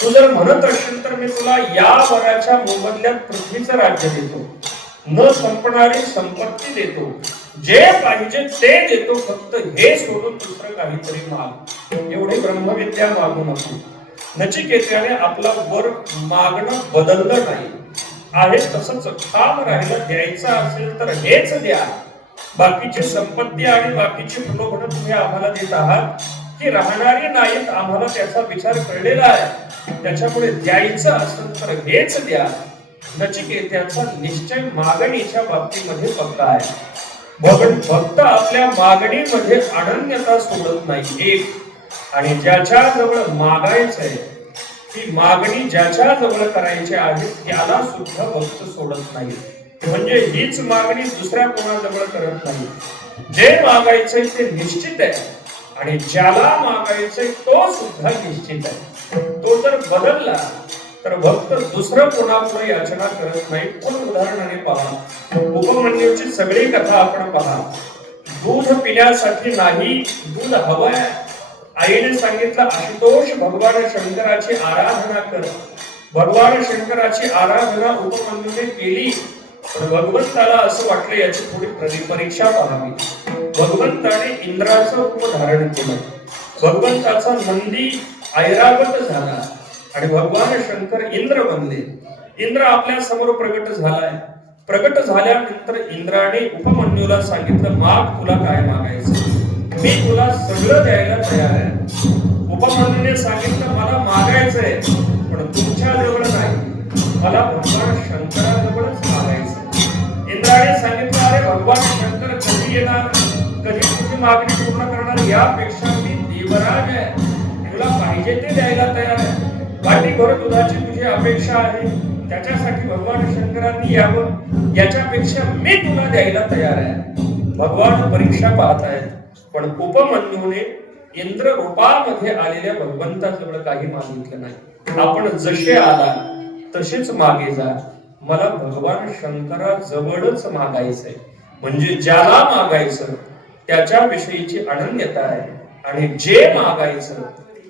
तू जर म्हणत असेल तर मी तुला या वराच्या मोबदल्यात पृथ्वीचं राज्य देतो, न संपणारी संपत्ती देतो, जे पाहिजे ते देतो, फक्त हे सोडून दुसरं काहीतरी माग. एवढी ब्रह्मविद्या मागू नको. नचिकेताने आपला वर मागणं बदललं नाही. आहे तसंच ठाम राहिलं. द्यायचं असेल तर हेच द्या. बाकीची संपत्ती आणि बाकीची प्रलोभनं तुम्ही आम्हाला देत आहात की राहणारी नाहीत, आम्हाला त्याचा विचार कळलेला आहे. त्याच्यामुळे द्यायचं असेल तर हेच द्या. नचिकेताचा निश्चय मागणीच्या बाबतीमध्ये पक्का आहे. भक्त आपल्या मागणीमध्ये अनन्यता सोडत नाही. एक आणि ज्याच्या जवळ मागायचंय ती मागणी ज्याच्या जवळ करायची आहे त्याला सुद्धा भक्त सोडत नाही. म्हणजे हीच मागणी दुसऱ्या कोणाजवळ करत नाही. जे मागायचंय ते निश्चित आहे आणि ज्याला मागायचंय तो सुद्धा निश्चित आहे. तो जर बदलला तर भक्त दुसरं कोणापुढे याचना करत नाही. पण उदाहरणाने पहा, उपमन्यूची सगळी कथा आपण पहा. दूध पिण्यासाठी नाही, दूध हवंय. आईने सांगितलं आशुतोष भगवान शंकराची आराधना कर. भगवान शंकराची आराधना उपमन्यूने केली. पण भगवंताला असं वाटलं याची थोडी परीक्षा पाहावी. भगवंताने इंद्राचं रूप धारण केलं. भगवंताचा नंदी ऐरावत झाला आणि भगवान शंकर इंद्र बनले. इंद्र आपल्या समोर प्रगट झालाय. प्रगट झाल्यानंतर इंद्राने उपमन्यूला सांगितलं, माग तुला काय मागायचं, मी तुला सगळं द्यायला तयार आहे. उपमन्यूने सांगितलं, मला मागायचंय पण तुमच्या जवळ नाही, मला भगवान शंकराजवळच मागायचं. इंद्राने सांगितलं, अरे भगवान शंकर कधी येणार, कधी तुझी मागणी पूर्ण करणार, यापेक्षा मी देवराज आहे, तुला पाहिजे ते द्यायला तयार आहे. वाटीभर दुधाची तुझी अपेक्षा आहे, त्याच्यासाठी भगवान शंकरांनी यावं, याच्यापेक्षा मी तुला द्यायला तयार आहे. भगवान परीक्षा पाहत आहेत, पण उपमन्यूने इंद्र रूपामध्ये आलेल्या भगवंताजवळ काही मागितलं नाही. आपण जसे आला तसेच मागे जा, मला भगवान शंकराजवळच मागायचंय. म्हणजे ज्याला मागायचं त्याच्या विषयीची अनन्यता आहे, आणि जे मागायचं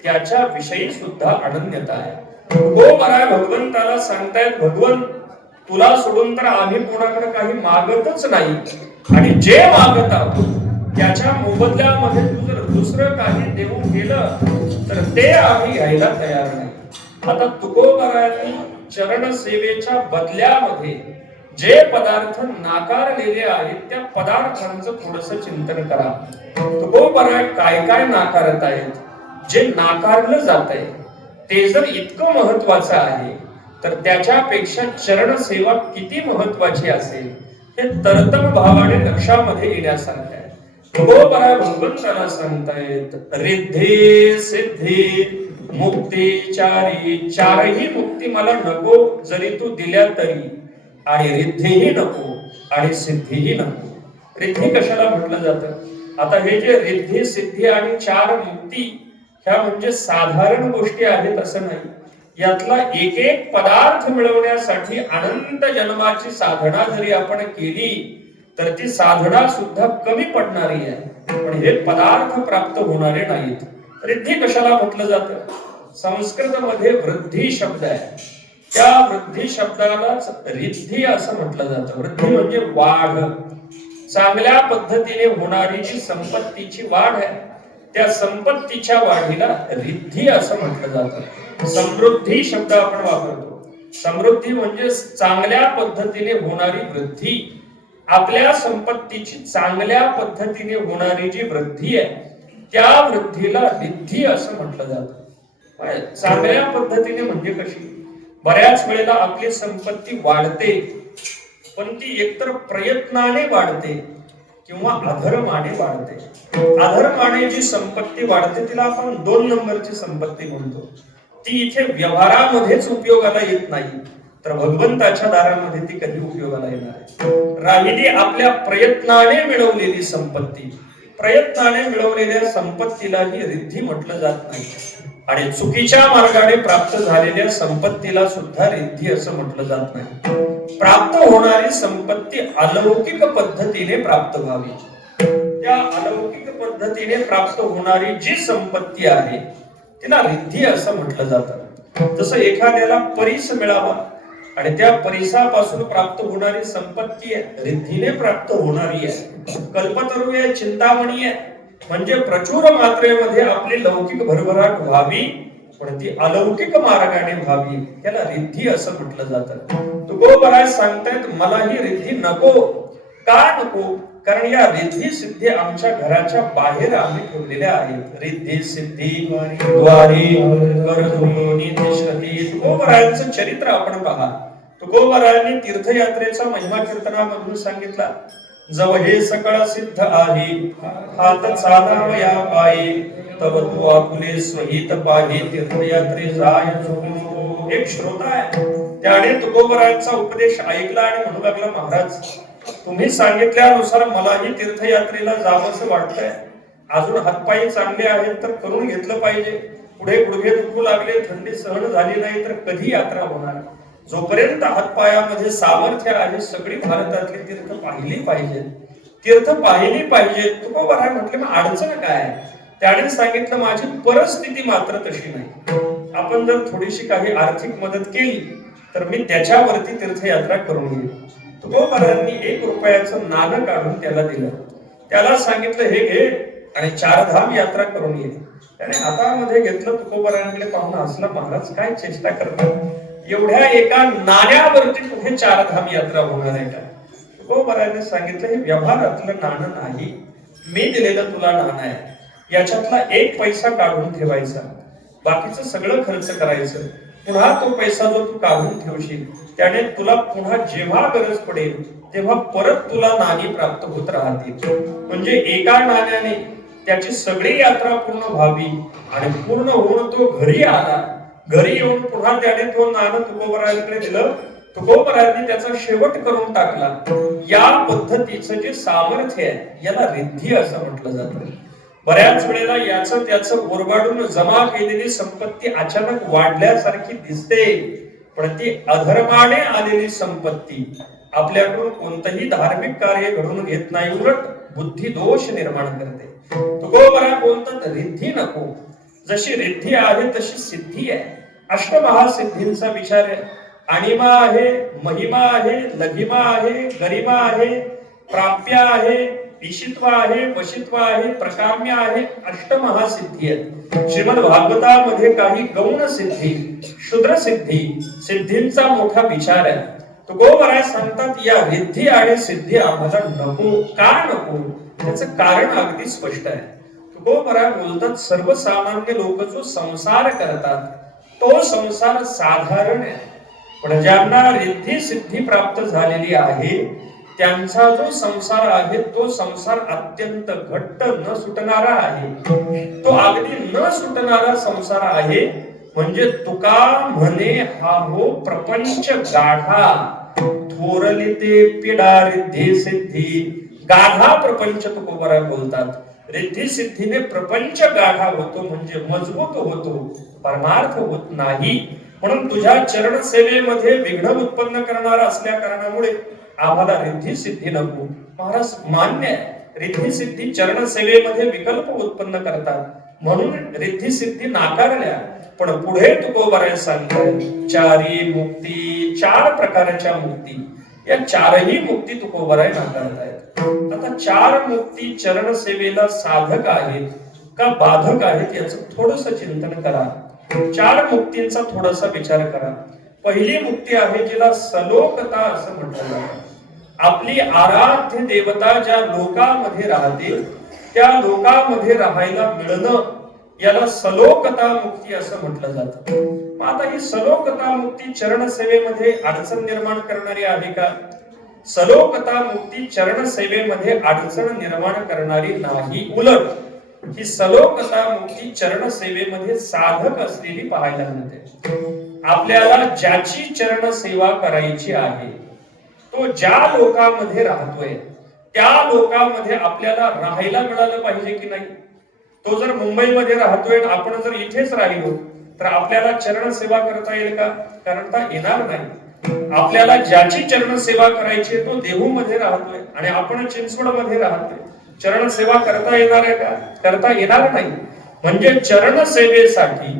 त्याच्या विषयी सुद्धा अनन्यता आहे. हो महाराज भगवंताला सांगतायत, भगवन तुला सोडून तर आम्ही कोणाकडे काही मागतच नाही, आणि जे मागत आहोत त्याच्या मोबदल्यामध्ये तू जर दुसरं काही देऊन गेलं तर ते आम्ही घ्यायला तयार नाही. आता तुकोबारायांनी चरण सेवेच्या बदल्यामध्ये जे पदार्थ नाकारलेले आहेत त्या पदार्थांचं थोडस चिंतन करा. तुकोबाराय काय काय नाकारत आहेत, जे नाकारलं जात आहे ते जर इतकं महत्वाचं आहे तर त्याच्यापेक्षा चरण सेवा किती महत्वाची असेल हे तरतम भावाने लक्षामध्ये येण्यासारखं आहे. तुकोबाराय भगवंताला सांगतायत, रिद्धी सिद्धी मुक्ती चारी, चारही मुक्ती मला नको जरी तू दिल्या तरी, आणि रिद्धीही नको आणि सिद्धीही नको. रिद्धी कशाला म्हटलं जातं, आता हे जे रिद्धी सिद्धी आणि चार मुक्ती ह्या म्हणजे साधारण गोष्टी आहेत असं नाही. यातला एक एक पदार्थ मिळवण्यासाठी अनंत जन्माची साधना जरी आपण केली तर ती साधना सुद्धा कमी पडणारी आहे, पण हे पदार्थ प्राप्त होणारे नाहीत. रिद्धी कशाला म्हटलं जातं, संस्कृत मध्ये वृद्धी शब्द आहे, त्या वृद्धी शब्दालाच रिद्धी असं म्हटलं जातं. वृद्धी म्हणजे वाढ, चांगल्या पद्धतीने होणारी जी संपत्तीची वाढ आहे त्या संपत्तीच्या वाढीला रिद्धी असं म्हटलं जातं. समृद्धी शब्द आपण वापरतो, समृद्धी म्हणजे चांगल्या पद्धतीने होणारी वृद्धी, आपल्या संपत्तीची चांगल्या पद्धतीने होणारी जी वृद्धी आहे त्या वृद्धीला रिद्धी असं म्हटलं जातं. चांगल्या पद्धतीने म्हणजे कशी, बऱ्याच वेळेला आपली संपत्ती वाढते पण ती एकतर प्रयत्नाने वाढते किंवा अधर्माने वाढते. अधर्माने जी संपत्ती वाढते तिला आपण 2 नंबरची संपत्ती म्हणतो, ती इथे व्यवहारामध्येच उपयोगाला येत नाही, तर भगवंताच्या दारामध्ये ती कधी उपयोगाला येणार आहे. राहिली आपल्या प्रयत्नाने मिळवलेली संपत्ती, प्रयत्नाने मिळवलेल्या संपत्तीला ही रिद्धी म्हटलं जात नाही, आणि चुकीच्या मार्गाने प्राप्त झालेल्या संपत्तीला सुद्धा रिद्धी असं म्हटलं जात नाही. प्राप्त होणारी संपत्ती अलौकिक पद्धतीने प्राप्त व्हावी, त्या अलौकिक पद्धतीने प्राप्त होणारी जी संपत्ती आहे तिला रिद्धी असं म्हटलं जातं. जसं एखाद्याला परीस मिळावा आणि त्या परिसापासून प्राप्त होणारी संपत्ती आहे रिद्धीने प्राप्त होणारी आहे. कल्पतरू आहे, चिंतामणी आहे, म्हणजे प्रचुर मात्रेमध्ये आपली लौकिक भरभराट व्हावी पण ती अलौकिक मार्गाने व्हावी, त्याला रिद्धी असं म्हटलं जातं. तुकोबाराय सांगतायत, मला ही रिद्धी नको. का नको, कारण या रिद्धी सिद्धी आमच्या घराच्या बाहेर आम्ही ठेवलेल्या आहेत. रिद्धी सिद्धी द्वारी करधुनी तिष्ठती. तुकोबारायांचं चरित्र आपण पहा. तुकोबारायांनी तीर्थयात्रेचा महिमा कीर्तनामधून सांगितला, जव हे सकळ सिद्ध आहे हात चालावया पायी, तव तू आपुले स्वहित पाही तीर्थयात्रे जाय झोपू. एक श्रोता आहे, त्याने तुकोबारायांचा उपदेश ऐकला आणि म्हणू लागला, महाराज तुम्ही सांगितल्यानुसार मलाही तीर्थयात्रेला जावंसं वाटतंय. अजून हातपायी चांगले आहेत तर करून घेतलं पाहिजे. पुढे गुडघे दुखू लागले, थंडी सहन झाली नाही तर कधी यात्रा होणार. जोपर्यंत हातपायामध्ये सामर्थ्य आहे सगळी भारतातली तीर्थ पाहिली पाहिजे, तीर्थ पाहिली पाहिजे. तुकोबाराय म्हटले, मग अडचण काय? त्याने सांगितलं, माझी परिस्थिती मात्र तशी नाही. आपण जर थोडीशी काही आर्थिक मदत केली तर मी त्याच्यावरती तीर्थयात्रा करून येईल. तुकोबारायांनी 1 रुपयाचं नाणं काढून त्याला दिलं. त्याला सांगितलं, हे घे आणि 4 धाम यात्रा करून ये. त्याने हातामध्ये घेतलं. तुकोबारायांकडे पाहून हसला, महाराज काय चेष्टा करतात, एवढ्या एका नाण्यावरती कुठे चारधाम यात्रा होणार आहे का? तुकोबारायाने सांगितलं हे व्यवहारातलं नाणं नाही, मी दिलेलं तुला नाणं आहे, याच्यातला एक पैसा काढून ठेवायचा, बाकीचं सगळं खर्च करायचं. तेव्हा तो पैसा जो तू काढून ठेवशील त्याने तुला पुन्हा जेव्हा गरज पडेल तेव्हा परत तुला नाणी प्राप्त होत राहतील. म्हणजे एका नाण्याने त्याची सगळी यात्रा पूर्ण व्हावी आणि पूर्ण होऊन तो घरी आला. घरी येऊन पुन्हा त्याने तो नाणं तुकोबारायांकडे दिलं. तुकोबारायांनी त्याचा शेवट करून टाकला. या पद्धतीचं जे सामर्थ्य आहे याला रिद्धी असं म्हटलं जातं. बऱ्याच वेळेला याचं त्याचं ओरबाडून जमा केलेली संपत्ती अचानक वाढल्यासारखी दिसते, पण ती अधर्माने आलेली संपत्ती आपल्याकडून कोणतंही धार्मिक कार्य घडून घेत नाही, उलट बुद्धी दोष निर्माण करते. तुकोबाराय बोलतात रिद्धी नको. जशी रिद्धी आहे तशी सिद्धी आहे. अष्टमहासिद्धींचा विचार आहे. अणिमा आहे, महिमा आहे, लघिमा आहे, गरिमा आहे, प्राप्य आहे, ईशित्व आहे, वशित्व आहे, प्रकाम्य आहे, अष्टमहासिद्धी आहेत. श्रीमद भागवतामध्ये काही गौण सिद्धी, क्षुद्र सिद्धी, सिद्धींचा मोठा विचार आहे. तुकोबाराय सांगतात या रिद्धी आणि सिद्धी आम्हाला नको. का नको? त्याचं कारण अगदी स्पष्ट आहे. तुकोबाराय बोलतात सर्वसामान्य लोक जो संसार करतात तो संसार साधारण आहे, पण ज्यांना रिद्धी सिद्धी प्राप्त झालेली आहे त्यांचा जो संसार आहे तो संसार अत्यंत घट्ट न सुटणारा आहे. तो अगदी न सुटणारा संसार आहे. म्हणजे तुका म्हणे हा हो प्रपंच गाढा, थोरली ते पिडा रिद्धी सिद्धी. गाढा प्रपंच तुकोबाराय बोलतात. रिद्धी सिद्धीने प्रपंच गाढा होतो, म्हणजे मजबूत होतो, परमार्थ होत नाही. म्हणून तुझ्या चरण सेवेमध्ये विघ्न उत्पन्न करणारा असल्या कारणामुळे आम्हाला रिद्धी सिद्धी नको. महाराज मान्य आहे, रिद्धी सिद्धी चरण सेवेमध्ये विकल्प उत्पन्न करतात, म्हणून रिद्धी सिद्धी नाकारल्या. पण पुढे तुकोबाराय सांगतात चारी मुक्ती, चार प्रकारच्या मुक्ती, या चारही मुक्ती तुकोबाराय नाकारतायत. आता चार मुक्ती चरण सेवेला साधक आहेत का बाधक आहेत याचं थोडंसं चिंतन करा. चार मुक्तींचा थोडासा विचार करा. पहिली मुक्ती आहे जिला सलोकता असं म्हटलं जातं. आपली आराध्य देवता ज्या लोकामध्ये राहते त्या लोकामध्ये राहायला मिळणं याला सलोकता मुक्ती असं म्हटलं जातं. आता ही सलोकता मुक्ती चरण सेवेमध्ये अडचण निर्माण करणारी आहे का? सलोकता मुक्ती चरण सेवेमध्ये अडचण निर्माण करणारी नाही, उलट ही सलोकता मुक्ती चरण सेवेमध्ये साधक असलेली पाहायला मिळते. आपल्याला ज्याची चरण सेवा करायची आहे तो ज्या लोकांमध्ये राहतोय त्या लोकांमध्ये आपल्याला राहायला मिळालं पाहिजे की नाही? तो जर मुंबईमध्ये राहतोय आपण जर इथेच राहिलो तर आपल्याला चरण सेवा करता येईल का? करता येणार नाही. आपल्याला ज्याची चरण सेवा करायची तो देहू मध्ये राहतोय आणि आपण चिंचवड मध्ये राहतोय, चरण सेवा करता येणार आहे का? करता येणार नाही. म्हणजे चरण सेवेसाठी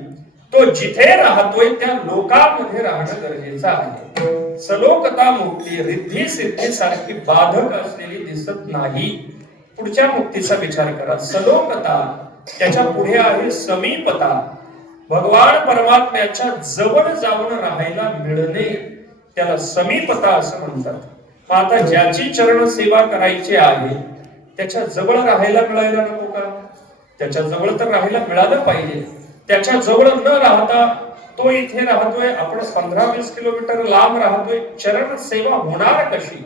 तो जिथे राहतोय त्या लोकांमध्ये राहणं गरजेचं आहे. सलोकता मुक्ती रिद्धी सिद्धी सारखी बाधक असलेली दिसत नाही. पुढच्या मुक्तीचा विचार करा. सलोकता, त्याच्या पुढे आहे समीपता. भगवान परमात्म्याच्या जवळ जाऊन राहायला मिळणे त्याला समीपता असं म्हणतात. आता ज्याची चरण सेवा करायची आहे त्याच्या जवळ राहायला मिळायला नको का? त्याच्या जवळ तर राहायला मिळालं पाहिजे. त्याच्या जवळ न राहता तो इथे राहतोय, आपण 15-20 किलोमीटर लांब राहतोय, चरण सेवा होणार कशी?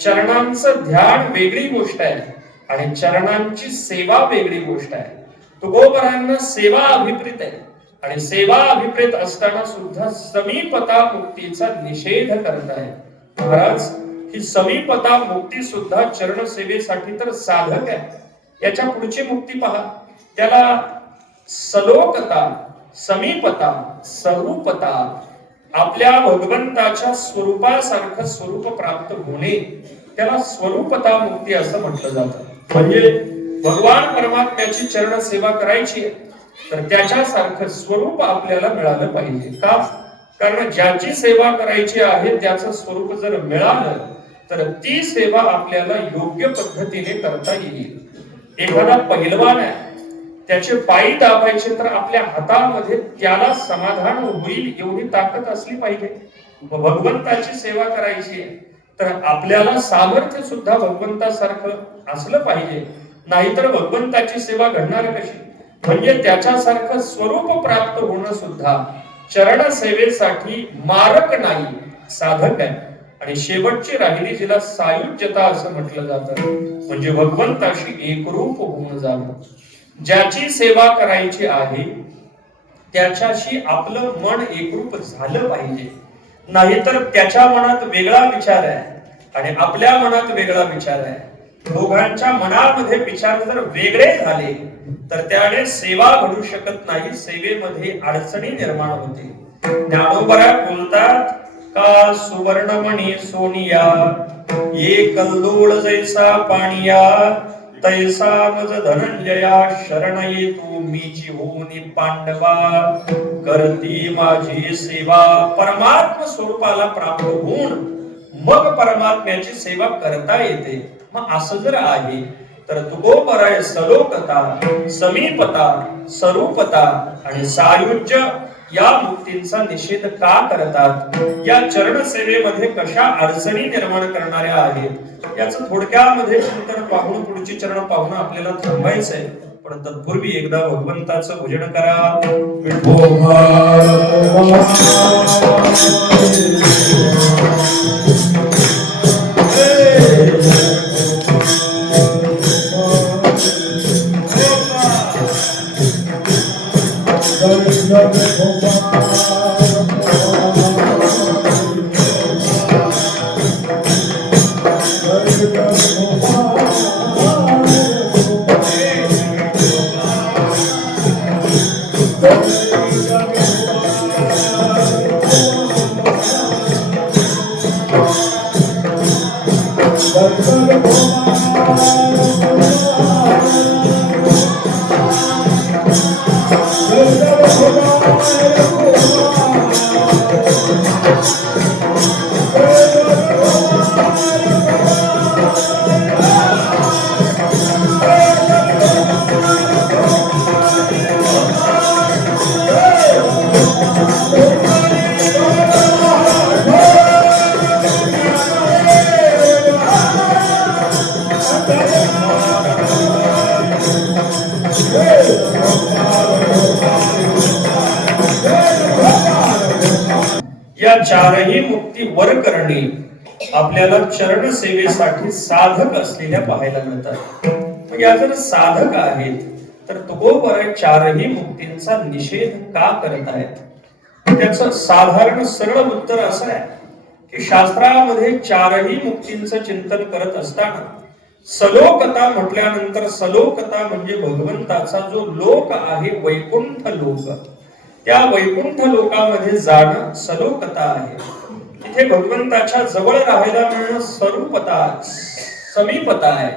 चरणांचं ध्यान वेगळी गोष्ट आहे आणि चरणांची सेवा वेगळी गोष्ट आहे. तुकोबारायांना सेवा अभिप्रेत आहे आणि सेवा अभिप्रेत असताना सुद्धा समीपता मुक्तीचा निषेध करत आहे. महाराज ही समीपता मुक्ती सुद्धा चरण सेवेसाठी तर साधक आहे. याच्या पुढची मुक्ती पहा, त्याला सलोकता, समीपता, स्वरूपता, आपल्या भगवंताच्या स्वरूपासारखं स्वरूप प्राप्त होणे त्याला स्वरूपता मुक्ती असं म्हटलं जातं. म्हणजे भगवान परमात्म्याची चरण सेवा करायची तर त्याच्यासारखं स्वरूप आपल्याला मिळालं पाहिजे. का? कारण ज्याची सेवा करायची आहे त्याचं स्वरूप जर मिळालं तर ती सेवा आपल्याला योग्य पद्धतीने करता येईल. एखादा पहिलवान आहे, त्याचे पायी दाबायचे तर आपल्या हातामध्ये त्याला समाधान होईल एवढी ताकद असली पाहिजे. भगवंताची सेवा करायची तर आपल्याला सामर्थ्य सुद्धा भगवंतासारखं असलं पाहिजे. नाहीतर भगवंताची सेवा घडणार कशी? म्हणजे त्याच्यासारखं स्वरूप प्राप्त होणं सुद्धा चरण सेवेसाठी मारक नाही, साधक आहे. आणि शेवटची राहिली जिला सायुज्यता असं म्हटलं जातं, म्हणजे भगवंताशी एकरूप होऊन जाणं. ज्याची सेवा करायची आहे त्याच्याशी आपलं मन एकरूप झालं पाहिजे. नाहीतर त्याच्या मनात वेगळा विचार आहे आणि आपल्या मनात वेगळा विचार आहे. दोघांच्या मनामध्ये विचार जर वेगळे झाले तर त्याने सेवा घडू शकत नाही, सेवेमध्ये अडचणी निर्माण होते. ज्ञानोबा बोलतात का सुवर्णमणी सोनिया ये कल्लोळ जैसा पाणिया तैसा मज धनंजया शरण येतो मीची होनी पांडवा करती माझी सेवा. परमात्म स्वरूपाला प्राप्त होऊन मग परमात्म्याची सेवा करता येते. मग असं जर आहे तर तुकोबराय सलोकता, समीपता, स्वरूपता आणि सायुज्य या मुक्तींचा निषेध का करतात? या चरण सेवेमध्ये कशा अडचणी निर्माण करणाऱ्या आहेत याचं थोडक्यामध्ये चिंतन पाहून पुढची चरण पाहून आपल्याला थांबायचंय. पण तत्पूर्वी एकदा भगवंताचं भजन करा. या चारही मुक्ती वर करणे आपल्याला चरण सेवेसाठी साधक असलेल्या पाहायला मिळतात. मग या जर साधक आहेत तर तुकोबर चारही मुक्तींचा निषेध का करत आहेत? त्याचं साधारण सरळ उत्तर असं आहे की शास्त्रामध्ये चारही मुक्तींचं चिंतन करत असताना सलोकता म्हटल्यानंतर सलोकता म्हणजे भगवंताचा जो लोक आहे वैकुंठ लोक, त्या वैकुंठ लोकामध्ये जाणं सलोकता आहे. तिथे भगवंताच्या जवळ राहायला मिळणं स्वरूपता, समीपता आहे.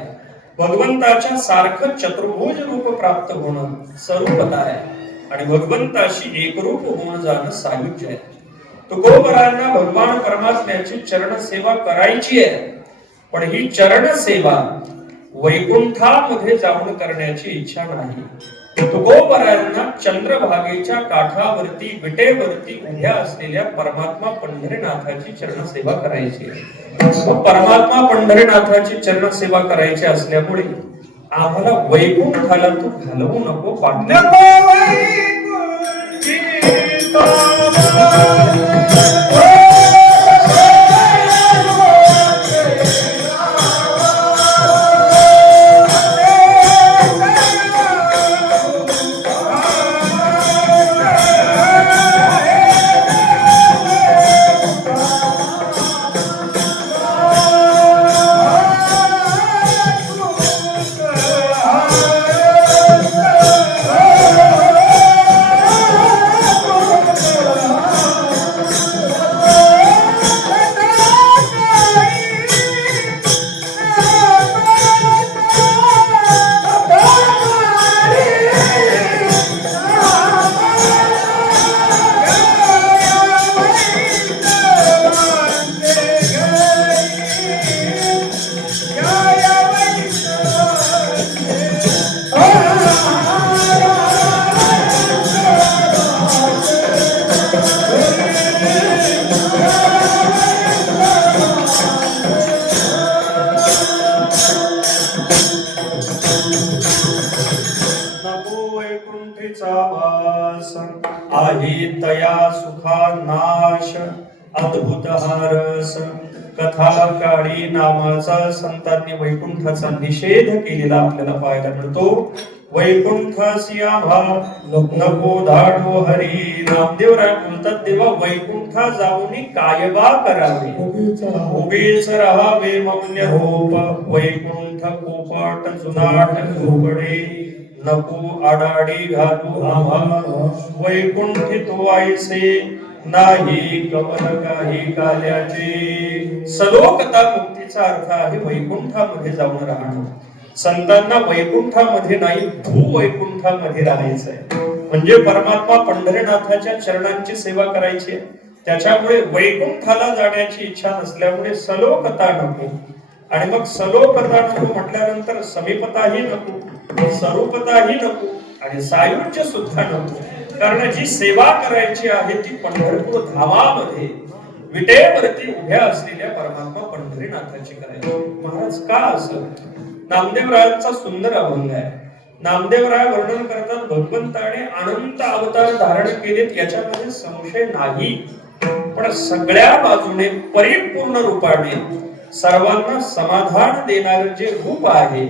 भगवंताच्या सारखं चतुर्भुज रूप प्राप्त होणं स्वरूपता आहे. आणि भगवंताशी एकरूप होऊन जाणं सायुज्य आहे. तुकोबरांना भगवान परमात्म्याची चरण सेवा करायची आहे, पण ही चरण सेवा वैकुंठामध्ये जाऊन करण्याची इच्छा नाही. तुकोबरांना चंद्रभागेच्या काठावरती विटेवरती उभ्या असलेल्या परमात्मा पंढरीनाथाची चरण सेवा करायची आहे. परमात्मा पंढरीनाथाची चरण सेवा करायची असल्यामुळे आम्हाला वैकुंठाला तू घालवू नको, नाश अद्भुत हा रस कथा काळी नामाचा संतांनी वैकुंठाचा निषेध केलेला आपल्याला पाहायला मिळतो. वैकुंठासी आम्हा नको धाडो हरी. नामदेवराय बोलतात तेव्हा वैकुंठा जाऊन काय बा करावे. उभेच राहावे मौन्य रूप वैकुंठ कोपाट जुनाट झोपडे नको आडाडी घालू आम्हा वैकुंठी तो आईसे नाही कमल काही काल्याचे. सलोकता मुक्तीचा अर्थ आहे वैकुंठामध्ये जाऊन राहणं. संतांना वैकुंठामध्ये नाही भूवैकुंठामध्ये राहायचंय. म्हणजे परमात्मा पंढरीनाथाच्या चरणांची सेवा करायची आहे. त्याच्यामुळे वैकुंठाला जाण्याची इच्छा नसल्यामुळे सलोकता नको. आणि मग सलोकता नको म्हटल्यानंतर समीपताही नको, स्वरूपताही नको आणि सायुज्य सुद्धा नको. कारण जी सेवा करायची आहे ती पंढरपूर धामामध्ये विटेवरती उभ्या असलेल्या परमात्मा पंढरीनाथाची करायची. महाराज का असं? नामदेवरायांचा सुंदर अभंग आहे. नामदेवराय वर्णन करतात भगवंताने अनंत अवतार धारण केलेत याच्यामध्ये संशय नाही. पण सगळ्या बाजूने परिपूर्ण रूपाने सर्वांना समाधान देणारे जे रूप आहे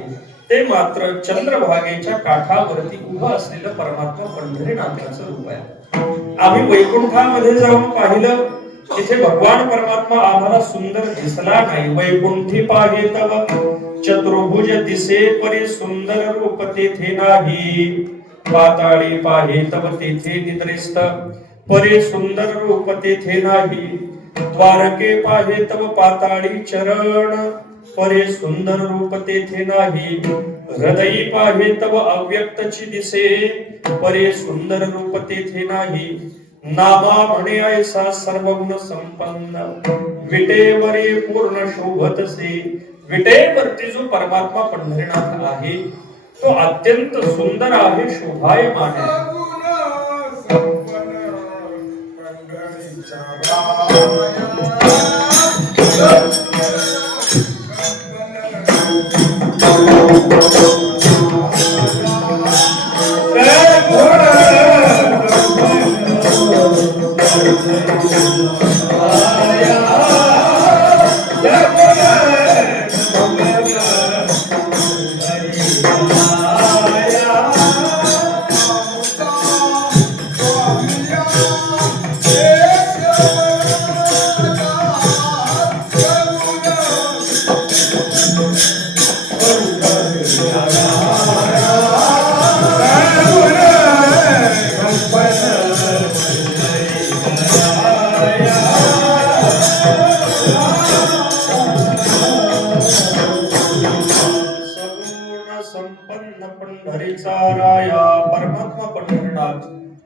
ते मात्र चंद्रभागेच्या काठावरती उभं असलेलं परमात्मा पंढरीनाथाचं रूप आहे. आम्ही वैकुंठामध्ये जाऊन पाहिलं तिथे भगवान परमात्मा आम्हाला सुंदर दिसला नाही. वैकुंठी पाहे तव चतुर्भुज दिसे परी सुंदर रूप तेथे नाही. पाताळी पाहे तव तेथे निद्रिस्त परी सुंदर रूप तेथे नाही. द्वारके पाहे तव पाताळी चरण परे सुंदर रूप तेथे नाही. हृदयी पाहे तव अव्यक्तची दिसे परे सुंदर रूप तेथे नाही. नामा म्हणे ऐसा सर्वगुण संपन्न विटेवरी पूर्ण शोभतसे. विटेवरती जो परमात्मा पंढरीनाथ आहे तो अत्यंत सुंदर आहे, शोभायमान आहे.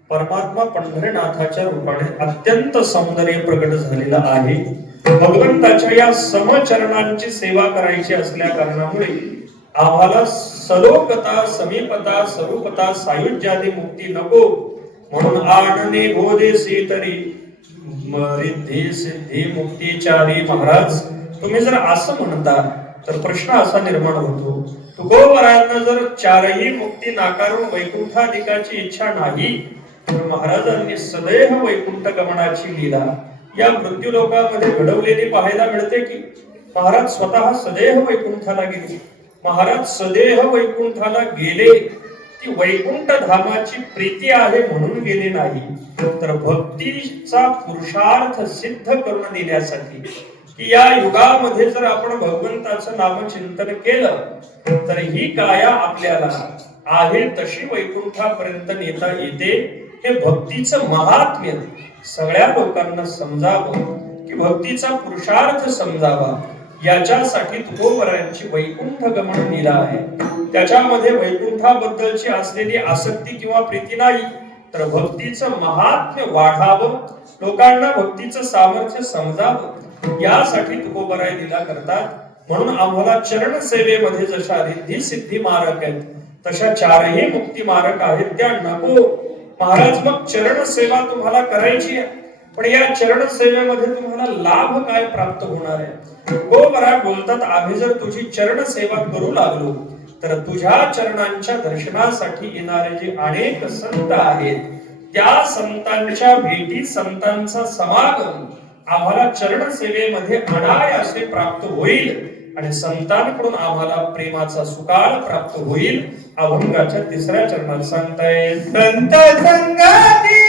परमात्मा पंढरीनाथाच्या रूपाने अत्यंत सौंदर्य प्रकट झालेला आहे. भगवंताच्या या समचरणांची सेवा करायची असल्या कारणामुळे आम्हाला सलोकता, समीपता, स्वरूपता, सायुज्यादी मुक्ती नको. म्हणून आणणे बोधेसी तरी रिद्धी सिद्धी मुक्तीचारी. महाराज तुम्ही जर असं म्हणता तर प्रश्न असा निर्माण होतो, तुकोबरायांना जर चारही मुक्ती नाकारून वैकुंठाधिकाची इच्छा नाही तर महाराजांनी सदैव वैकुंठ गमनाची लीला या मृत्यू लोकामध्ये घडवलेली पाहायला मिळते की महाराज स्वतः सदैव वैकुंठाला गेले. महाराज सदैव वैकुंठाला गेले ती वैकुंठ धामाची प्रीती आहे म्हणून गेले नाही, तर भक्तीचा पुरुषार्थ सिद्ध करून देण्यासाठी की या युगामध्ये जर आपण भगवंताचं नामचिंतन केलं तर ही काया आपल्याला आहे तशी वैकुंठापर्यंत नेता येते. हे भक्तीचं महात्म्य सगळ्या लोकांना समजावं की भक्तीचा पुरुषार्थ समजावा याच्यासाठी तुकोबरायांची वैकुंठ गमन लीला आहे. त्याच्यामध्ये वैकुंठाबद्दलची असलेली आसक्ती किंवा प्रीती नाही, तर भक्तीचं महात्म्य वाढावं, लोकांना भक्तीचं सामर्थ्य समजावं यासाठी तुकोबराय लीला करतात. म्हणून आम्हाला चरण सेवेमध्ये जशा रिद्धी सिद्धी मारक आहेत तशा चारही मुक्ती मारक आहेत त्या नको. महाराज मग चरण सेवा तुम्हाला करायची आहे, पण या चरण सेवेमध्ये तुम्हाला लाभ काय प्राप्त होणार आहे? तुकोबराय बोलतात, आम्ही जर तुझी चरण सेवा करू लागलो तर तुझ्या चरणांच्या दर्शनासाठी येणारे जे अनेक संत आहेत त्या संतांच्या भेटी, संतांचा समागम आम्हाला चरण सेवेमध्ये अनायासे प्राप्त होईल आणि संतांकडून आम्हाला प्रेमाचा सुकाळ प्राप्त होईल. अभंगाच्या 3ऱ्या चरणात सांगताय, संत संगाती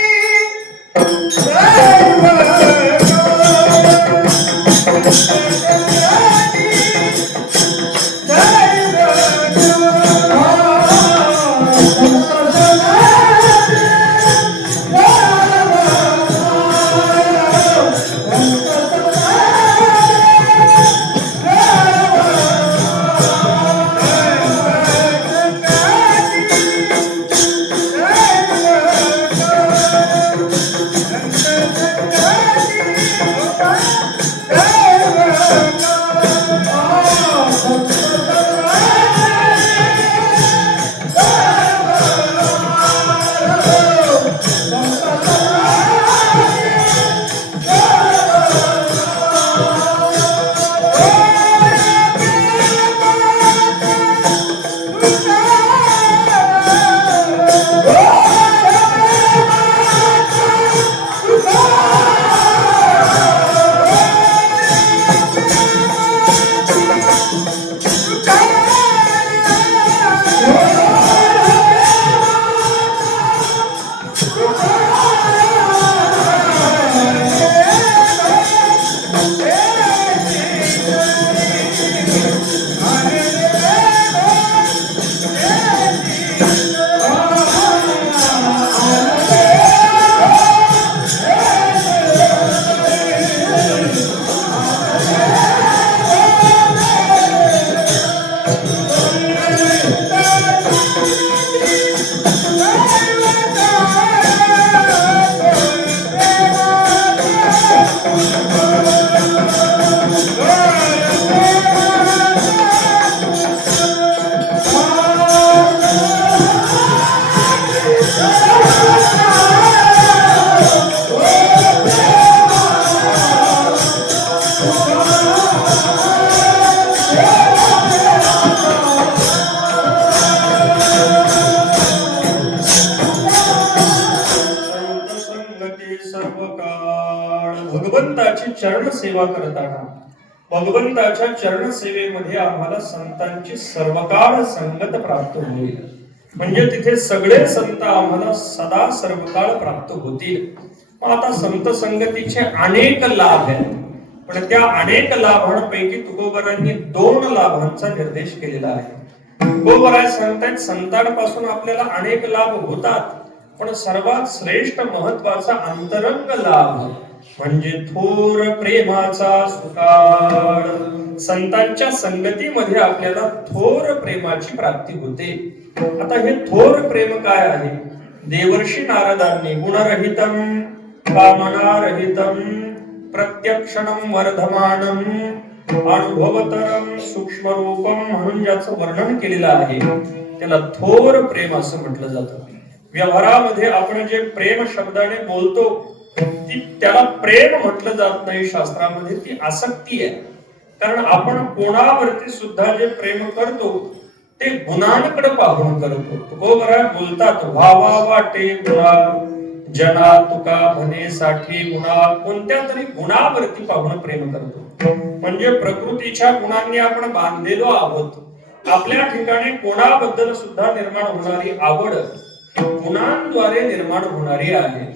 सर्व भगवंताची चरण सेवा करताना भगवंताच्या चरण सेवेमध्ये आम्हाला संतांची सर्वकाळ संगत प्राप्त होईल. म्हणजे तिथे सगळे संत आम्हाला सदा सर्वकाळ प्राप्त होतील. आता संत संगतीचे अनेक लाभ आहेत, पण त्या अनेक लाभांपैकी तुकोबरांनी 2 लाभांचा निर्देश केलेला आहे. तुकोबराय सांगतायत, संतांपासून आपल्याला अनेक लाभ होतात, पण सर्वात श्रेष्ठ महत्वाचा अंतरंग लाभ म्हणजे थोर प्रेमाचा सुकाळ. संतांच्या संगतीमध्ये आपल्याला थोर प्रेमाची प्राप्ती होते. आता हे थोर प्रेम काय आहे? देवर्षी नारदांनी गुणरहितम कामनारहितम प्रत्यक्षणम वर्धमानम अनुभवतरम सूक्ष्म रूपम म्हणून ज्याचं वर्णन केलेलं आहे त्याला थोर प्रेम असं म्हटलं जातं. व्यवहारामध्ये आपण जे प्रेम शब्दाने बोलतो त्याला प्रेम म्हटलं जात नाही शास्त्रामध्ये, ती आसक्ती आहे. कारण आपण कोणावरती सुद्धा जे प्रेम करतो ते गुणांकडे पाहून करतो. तुकोबराय बोलतात, व्हावा वाटे गुणा जना तुका म्हणेसाठी गुणा. कोणत्या तरी गुणावरती पाहून प्रेम करतो. म्हणजे प्रकृतीच्या गुणांनी आपण बांधलेलो आहोत. आपल्या ठिकाणी कोणाबद्दल सुद्धा निर्माण होणारी आवड गुणांद्वारे निर्माण होणारी आहे.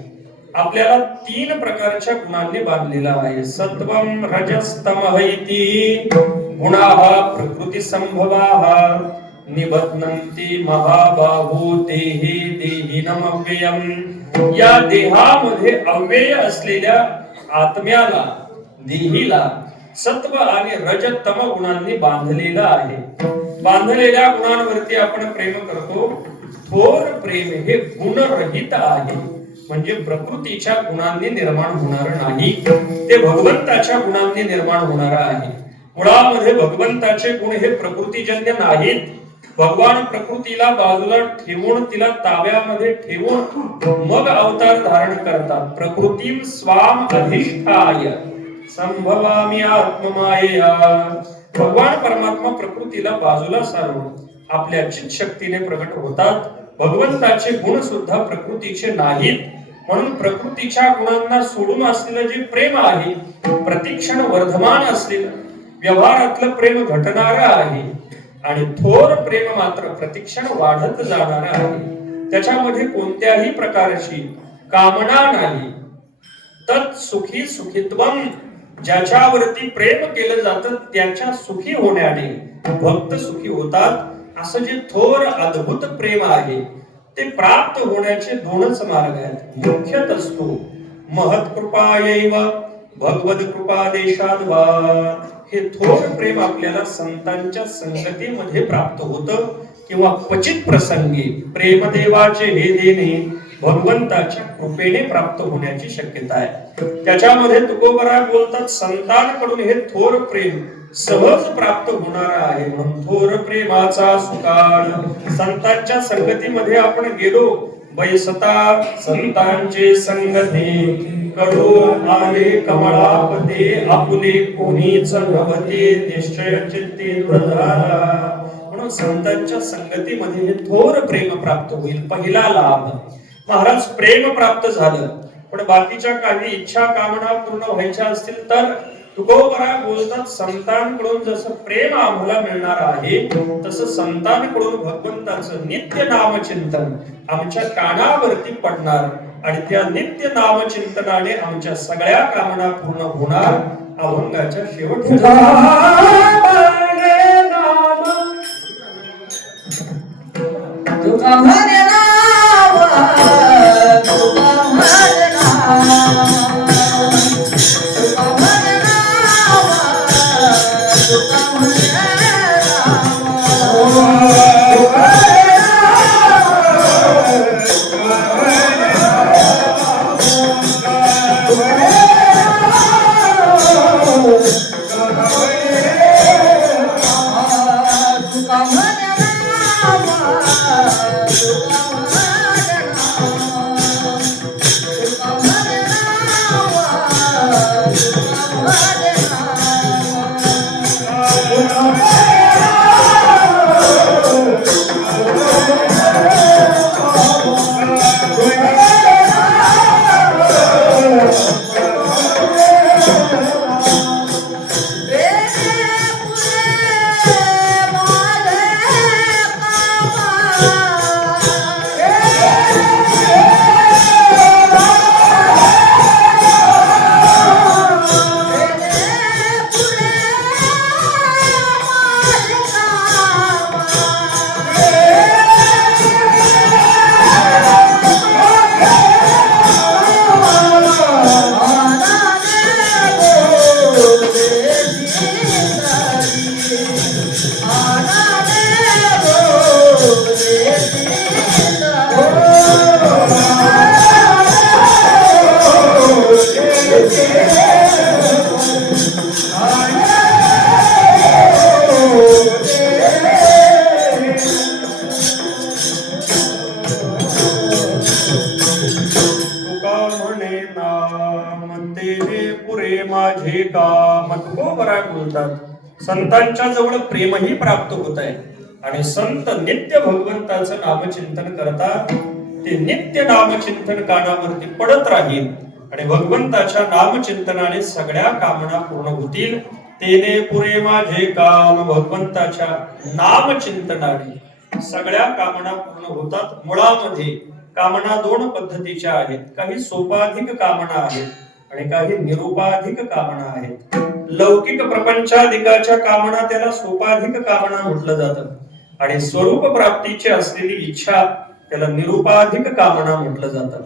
आपल्याला 3 प्रकारच्या गुणांनी बांधलेला आहे. सत्वम रजस्तमः इति गुणाः प्रकृती संभवाः निबध्नन्ति महाबाहो देहे देहिनम अव्ययम. या देहामध्ये अव्यय असलेल्या आत्म्याला, देहीला सत्व आणि रजतम गुणांनी बांधलेला आहे. बांधलेल्या गुणांवरती आपण प्रेम करतो. थोर प्रेम हे गुणरहित आहे, म्हणजे प्रकृतीच्या गुणांनी निर्माण होणार नाही, ते भगवंताच्या गुणांनी निर्माण होणार आहे. मुळामध्ये भगवंताचे गुण हे प्रकृतीजन्य नाहीत. भगवान प्रकृतीला बाजूला ठेवून, तिला ताब्यामध्ये ठेवून मग अवतार धारण करतात. प्रकृतीम स्वाम अधिष्ठाय संभवामी आत्ममायया. भगवान परमात्मा प्रकृतीला बाजूला सारून आपल्या चित शक्तीने प्रकट होतात भगवंताचे गुण सुद्धा प्रकृतीचे नाहीत, म्हणून प्रकृतीच्या गुणांना सोडून असलेलं जे प्रेम आहे, प्रतिक्षण वर्धमान असलेलं, व्यवहारातलं प्रेम घटणारं आहे, आणि थोर प्रेम मात्र प्रतिक्षण वाढत जाणार आहे. त्याच्यामध्ये कोणत्याही प्रकारची कामना नाही. तत् सुखी सुखित्वम, ज्याच्यावरती प्रेम केलं जातं त्याच्या सुखी होण्याने भक्त सुखी होतात. असं जे थोर अद्भुत प्रेम आहे ते प्राप्त होण्याचे दोनच मार्ग आहेत. मुख्यतस्तु महत्कृपायैव भगवद कृपादेशाद् वा. हे थोर प्रेम आपल्याला संतांच्या संगतीमध्ये प्राप्त होतं, किंवा क्वचित प्रसंगी प्रेमदेवाचे हे देणे भगवंताच्या कृपेने प्राप्त होण्याची शक्यता आहे. त्याच्यामध्ये तुकोबरा बोलतात, संतांकडून हे थोर प्रेम सहज प्राप्त होणार आहे. म्हणून थोर प्रेमाचा सुकाळ. संतांच्या संगतीमध्ये आपण गेलो, बैसता संतांचे संगती कडो आले कमळापते, आपुले कोणीच नव्हते निश्चय चित्ते दृढ. म्हणून संतांच्या संगतीमध्ये हे थोर प्रेम प्राप्त होईल. पहिला लाभ, महाराज प्रेम प्राप्त झालं, पण बाकीच्या काही इच्छा कामना पूर्ण व्हायच्या असतील तर तुकोबरा बोलतात, संतांकडून जसं प्रेम आम्हाला मिळणार आहे तसं संतांकडून भगवंताचं नित्य नामचिंतन आमच्या कानावरती पडणार, आणि त्या नित्य नामचिंतनाने आमच्या सगळ्या कामना पूर्ण होणार. अभंगाच्या शेवटच्या माझे काम. तुकोबरा बोलतात, संतांच्या जवळ प्रेमही प्राप्त होत आहे, आणि संत नित्य भगवंताचं नामचिंतन करतात. ते नित्य नामचिंतन कानावरती पडत राहील, आणि भगवंताच्या नामचिंतनाने सगळ्या कामना पूर्ण होतील. तेने पुरे माझे काम. भगवंताच्या नामचिंतनाने सगळ्या कामना पूर्ण होतात. मुळामध्ये कामना दोन पद्धतीच्या आहेत. काही सोपाधिक कामना आहेत आणि काही निरुपाधिक कामना आहेत. लौकिक प्रपंचाधिकाच्या कामना त्याला सोपाधिक कामना म्हटलं जातं, आणि स्वरूप प्राप्तीची असलेली इच्छा त्याला निरुपाधिक कामना म्हटलं जातं.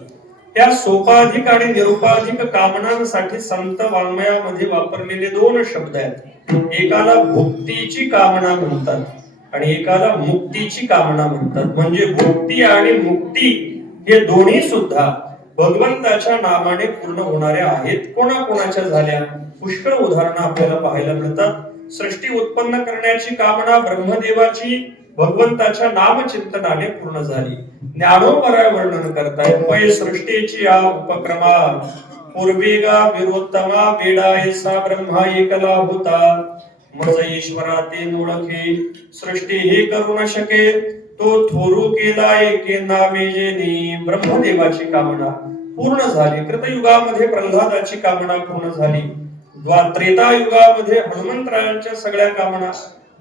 त्या सोपाधिक आणि निरुपाधिक कामनांसाठी संत वाङ्मयामध्ये वापरलेले दोन शब्द आहेत. एकाला भुक्तीची कामना म्हणतात आणि एकाला मुक्तीची कामना म्हणतात. म्हणजे भुक्ती आणि मुक्ती हे दोन्ही सुद्धा भगवंताच्या नामाने पूर्ण होणाऱ्या आहेत. कोणाकोणाच्या झाल्या? पुष्कळ उदाहरणं आपल्याला पाहायला मिळतात. सृष्टी उत्पन्न करण्याची कामना ब्रह्मदेवाची भगवंताच्या नामचिंतनाने पूर्ण झाली. ज्ञानोबरा वर्णन करताय, पै सृष्टीची या उपक्रमा पूर्वेगा विरोत्तमा वेडा ऐसा ब्रह्मा एकला होता. मज ईश्वरा ते ओळखे सृष्टी हे करू न शके तो थोरू केला एके नामे जेनी. ब्रह्मदेवाची कामना पूर्ण झाली. कृतयुगामध्ये प्रल्हादाची कामना पूर्ण झाली. त्रेता युगामध्ये हनुमंतरायांच्या सगळ्या कामना,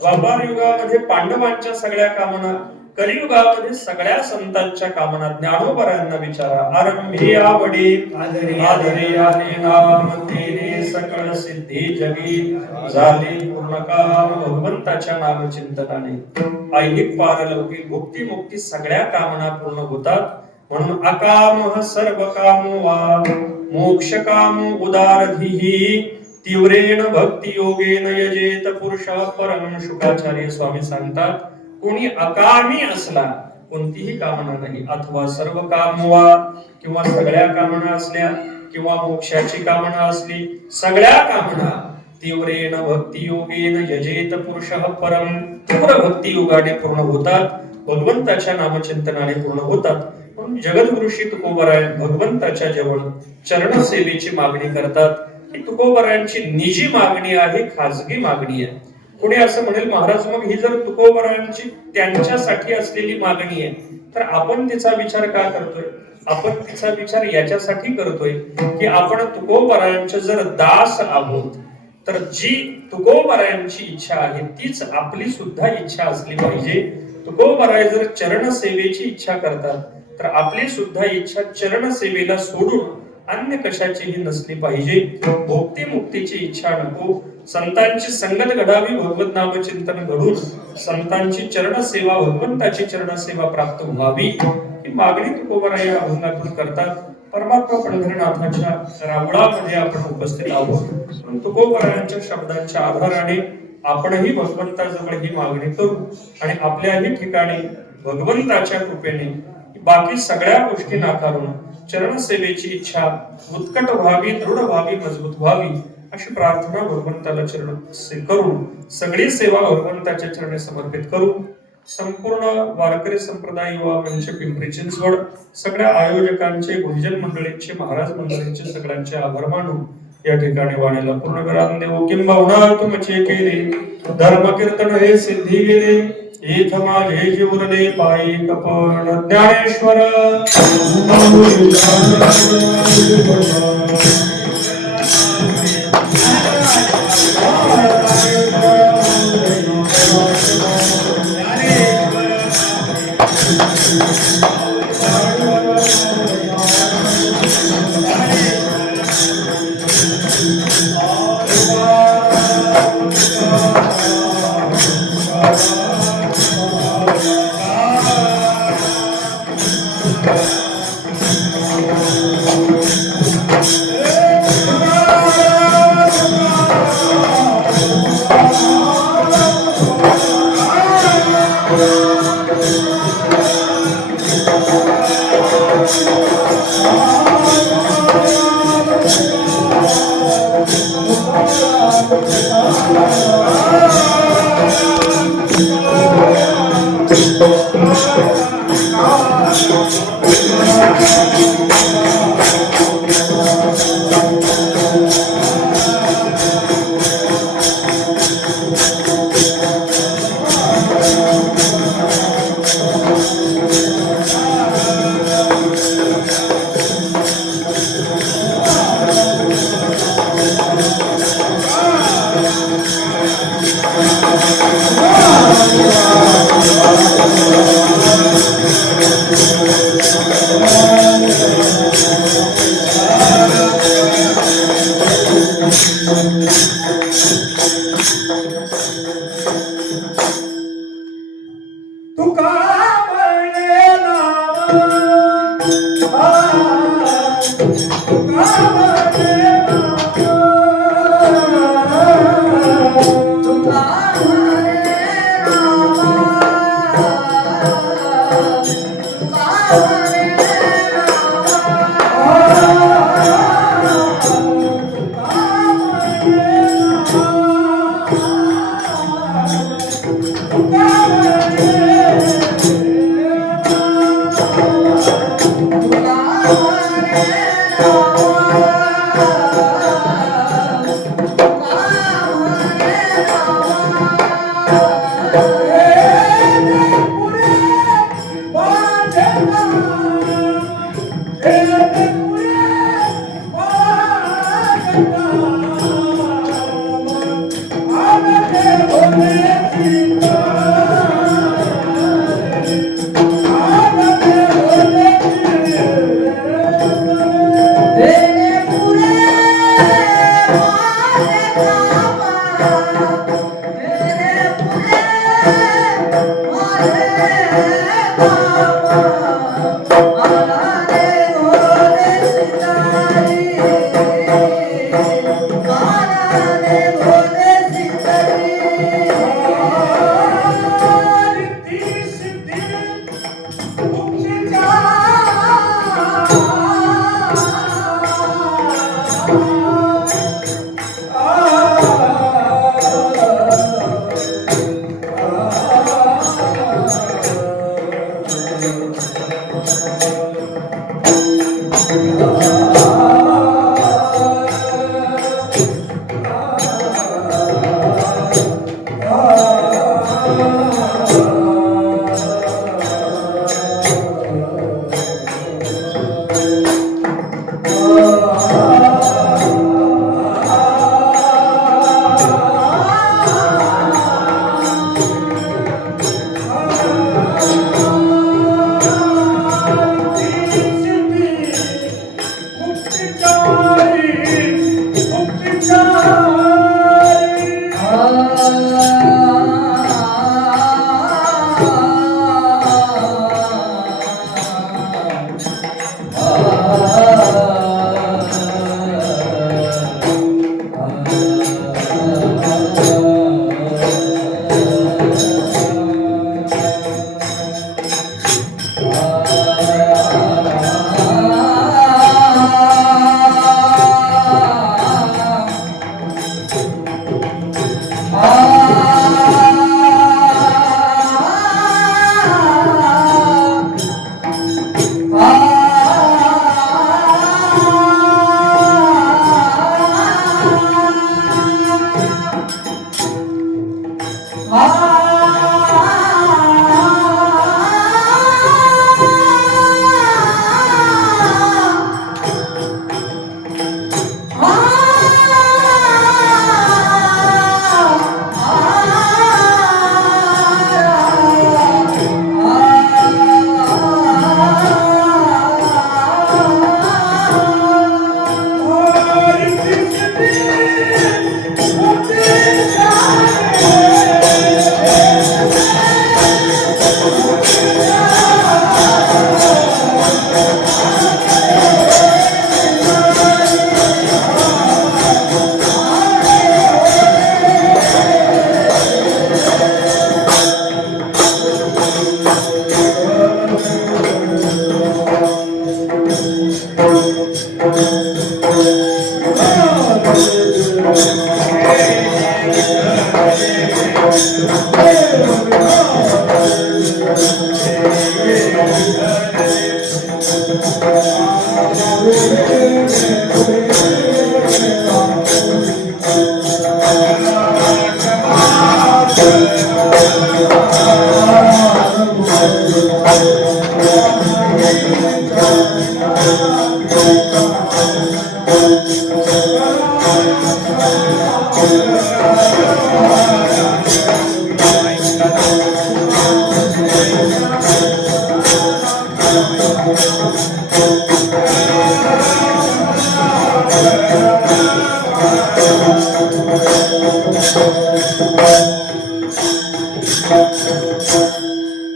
द्वापार युगामध्ये पांडवांच्या सगळ्या कामना, कलियुगामध्ये सगळ्या संतांच्या कामना. ज्ञानोबरायांना विचारा. आरंभी आवडी आदरे आले नाम तेने सकळ सिद्धी जगी झाली पूर्ण काम भगवंताच्या नामचिंतनाने. ऐहिक पारलौकिक भुक्ती मुक्ती सगळ्या कामना पूर्ण होतात. म्हणून अकाम सर्व कामो वा मोक्ष काम उदारधीही तीव्रेण भक्ती योगेन यजेत पुरुष परम. शुकाचार्य स्वामी सांगतात, कोणी अकामी असला, कोणतीही कामना नाही, अथवा सर्व काम वा किंवा सगळ्या कामना असल्या किंवा मोक्षाची कामना असली, सगळ्या कामना तीव्रेण भक्ती योगेन यजेत पुरुष परम. तीव्र भक्ती योगाने पूर्ण होतात, भगवंताच्या नामचिंतनाने पूर्ण होतात. म्हणून जगद्गुरु श्री तुकोबराय भगवंताच्या जवळ चरण सेवेची मागणी करतात. ही तुकोबरायांची निजी मागणी आहे, खाजगी मागणी आहे. कोणी असं म्हणेल, महाराज मग ही जर तुकोबरायांची त्यांच्यासाठी असलेली मागणी आहे, तर आपण तिचा विचार का करतोय? आपण तिचा विचार याच्यासाठी करतोय की आपण तुकोबरायांचे जर दास आहोत, तर जी तुकोबरायांची इच्छा आहे तीच आपली सुद्धा इच्छा असली पाहिजे. तुकोबराय जर चरण सेवेची इच्छा करतात, तर आपली सुद्धा इच्छा चरण सेवेला सोडून अन्य कशाचीही नसली पाहिजे. भोक्ती मुक्तीची इच्छा नको. संतांची संगत घडावी, भगवत नाम चिंतन घडून संतांची चरण सेवा, भगवंताची चरण सेवा प्राप्त व्हावी, ही मागणी तुकोबराय या अभंगातून करतात. परमात्मा पंढरीनाथाच्या रावळामध्ये आपण उपस्थित आहोत. तुकोबरायांच्या शब्दांच्या आधाराने आपणही भगवंताजवळ ही मागणी करू आणि आपल्याही ठिकाणी भगवंताच्या कृपेने बाकी सगळ्या गोष्टी नाकारून चरण सेवेची इच्छा उत्कट व्हावी, दृढ व्हावी, मजबूत व्हावी, अशी प्रार्थना भगवंताला चरण करून सगळी सेवा भगवंताच्या चरणी समर्पित करू. संपूर्ण वारकरी संप्रदाय युवा मंच पिंपरी चिंचवड सगळ्या आयोजकांचे, गुरुजन मंडळींचे, महाराज मंडळींचे सगळ्यांचे आभार मानून या ठिकाणी वाणीला पूर्ण विराम देऊ. किंबहुना तुमचे केले धर्म कीर्तन हे सिद्धी गेले, इथ माझे जीवरले पायी कपण ज्ञानेश्वर.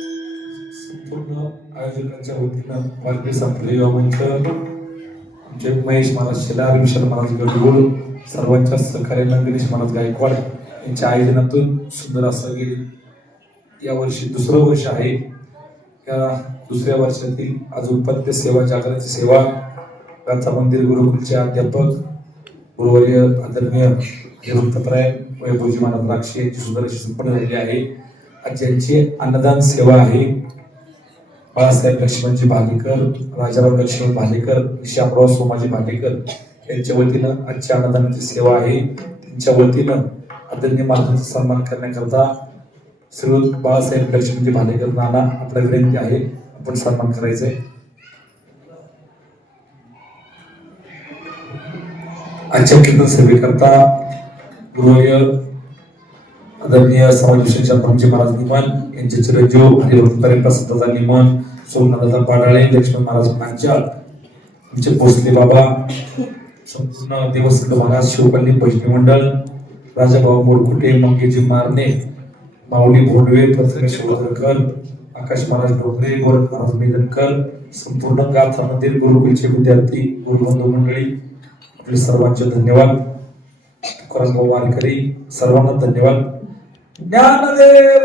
संपूर्ण आयोजकांच्या वतीनं वारकरी संप्रदाय मंच आमचे महेश महाराज शेलार विशाल महाराज गडगोळ सर्वांच्या सहकार्यानं गणेश महाराज गायकवाड यांच्या आयोजनातून सुंदर असं गेली यावर्षी दुसरं वर्ष आहे. या दुसऱ्या वर्षातील आज उपत्य सेवा जागरणाची सेवा गाचा मंदिर गुरुकुलचे अध्यापक गुरुवर्य आदरणीय निवृत्तप्राय वैभवजी महाराज राक्षे यांची सुंदर अशी संपन्न झालेली आहे. आज ज्यांची अन्नदान सेवा आहे बाळासाहेब लक्ष्मणजी भालेकर, राजाराम लक्ष्मण भालेकर, श्यामराव सोमाजी भालेकर यांच्या वतीनं आजची अन्नदानाची सेवा आहे. त्यांच्या वतीनं आदरणीय महाराजांचा सन्मान करण्याकरता श्री बाळासाहेब लक्ष्मणजी भालेकर नाना आपल्या विनंती आहे आपण सन्मान करायचंय. आजच्या कीर्तन सभेकरता गुरुवर्य आदरणीय समाजविषय चंद्रजी महाराज निमन यांचे चिरंजीव हरिभक्त प्रसादाचा निमन सोमनाथाचा पाडाळे लक्ष्मण महाराज पांचाळ आमचे भोसले बाबा संपूर्ण देवस्थान महाराज शिवकल्ली भजनी मंडळ राजाभाऊ मोरकुटे मंगेजी मारणे माऊली भोंडवे प्रथमेश वडकर आकाश महाराज डोंगरे गोरख महाराज मेदनकर संपूर्ण गाथा मंदिर गुरुकुलचे विद्यार्थी गुरुबंधू मंडळी आपले सर्वांचे धन्यवाद. तुकाराम वारकरी सर्वांना धन्यवाद. ज्ञानदेव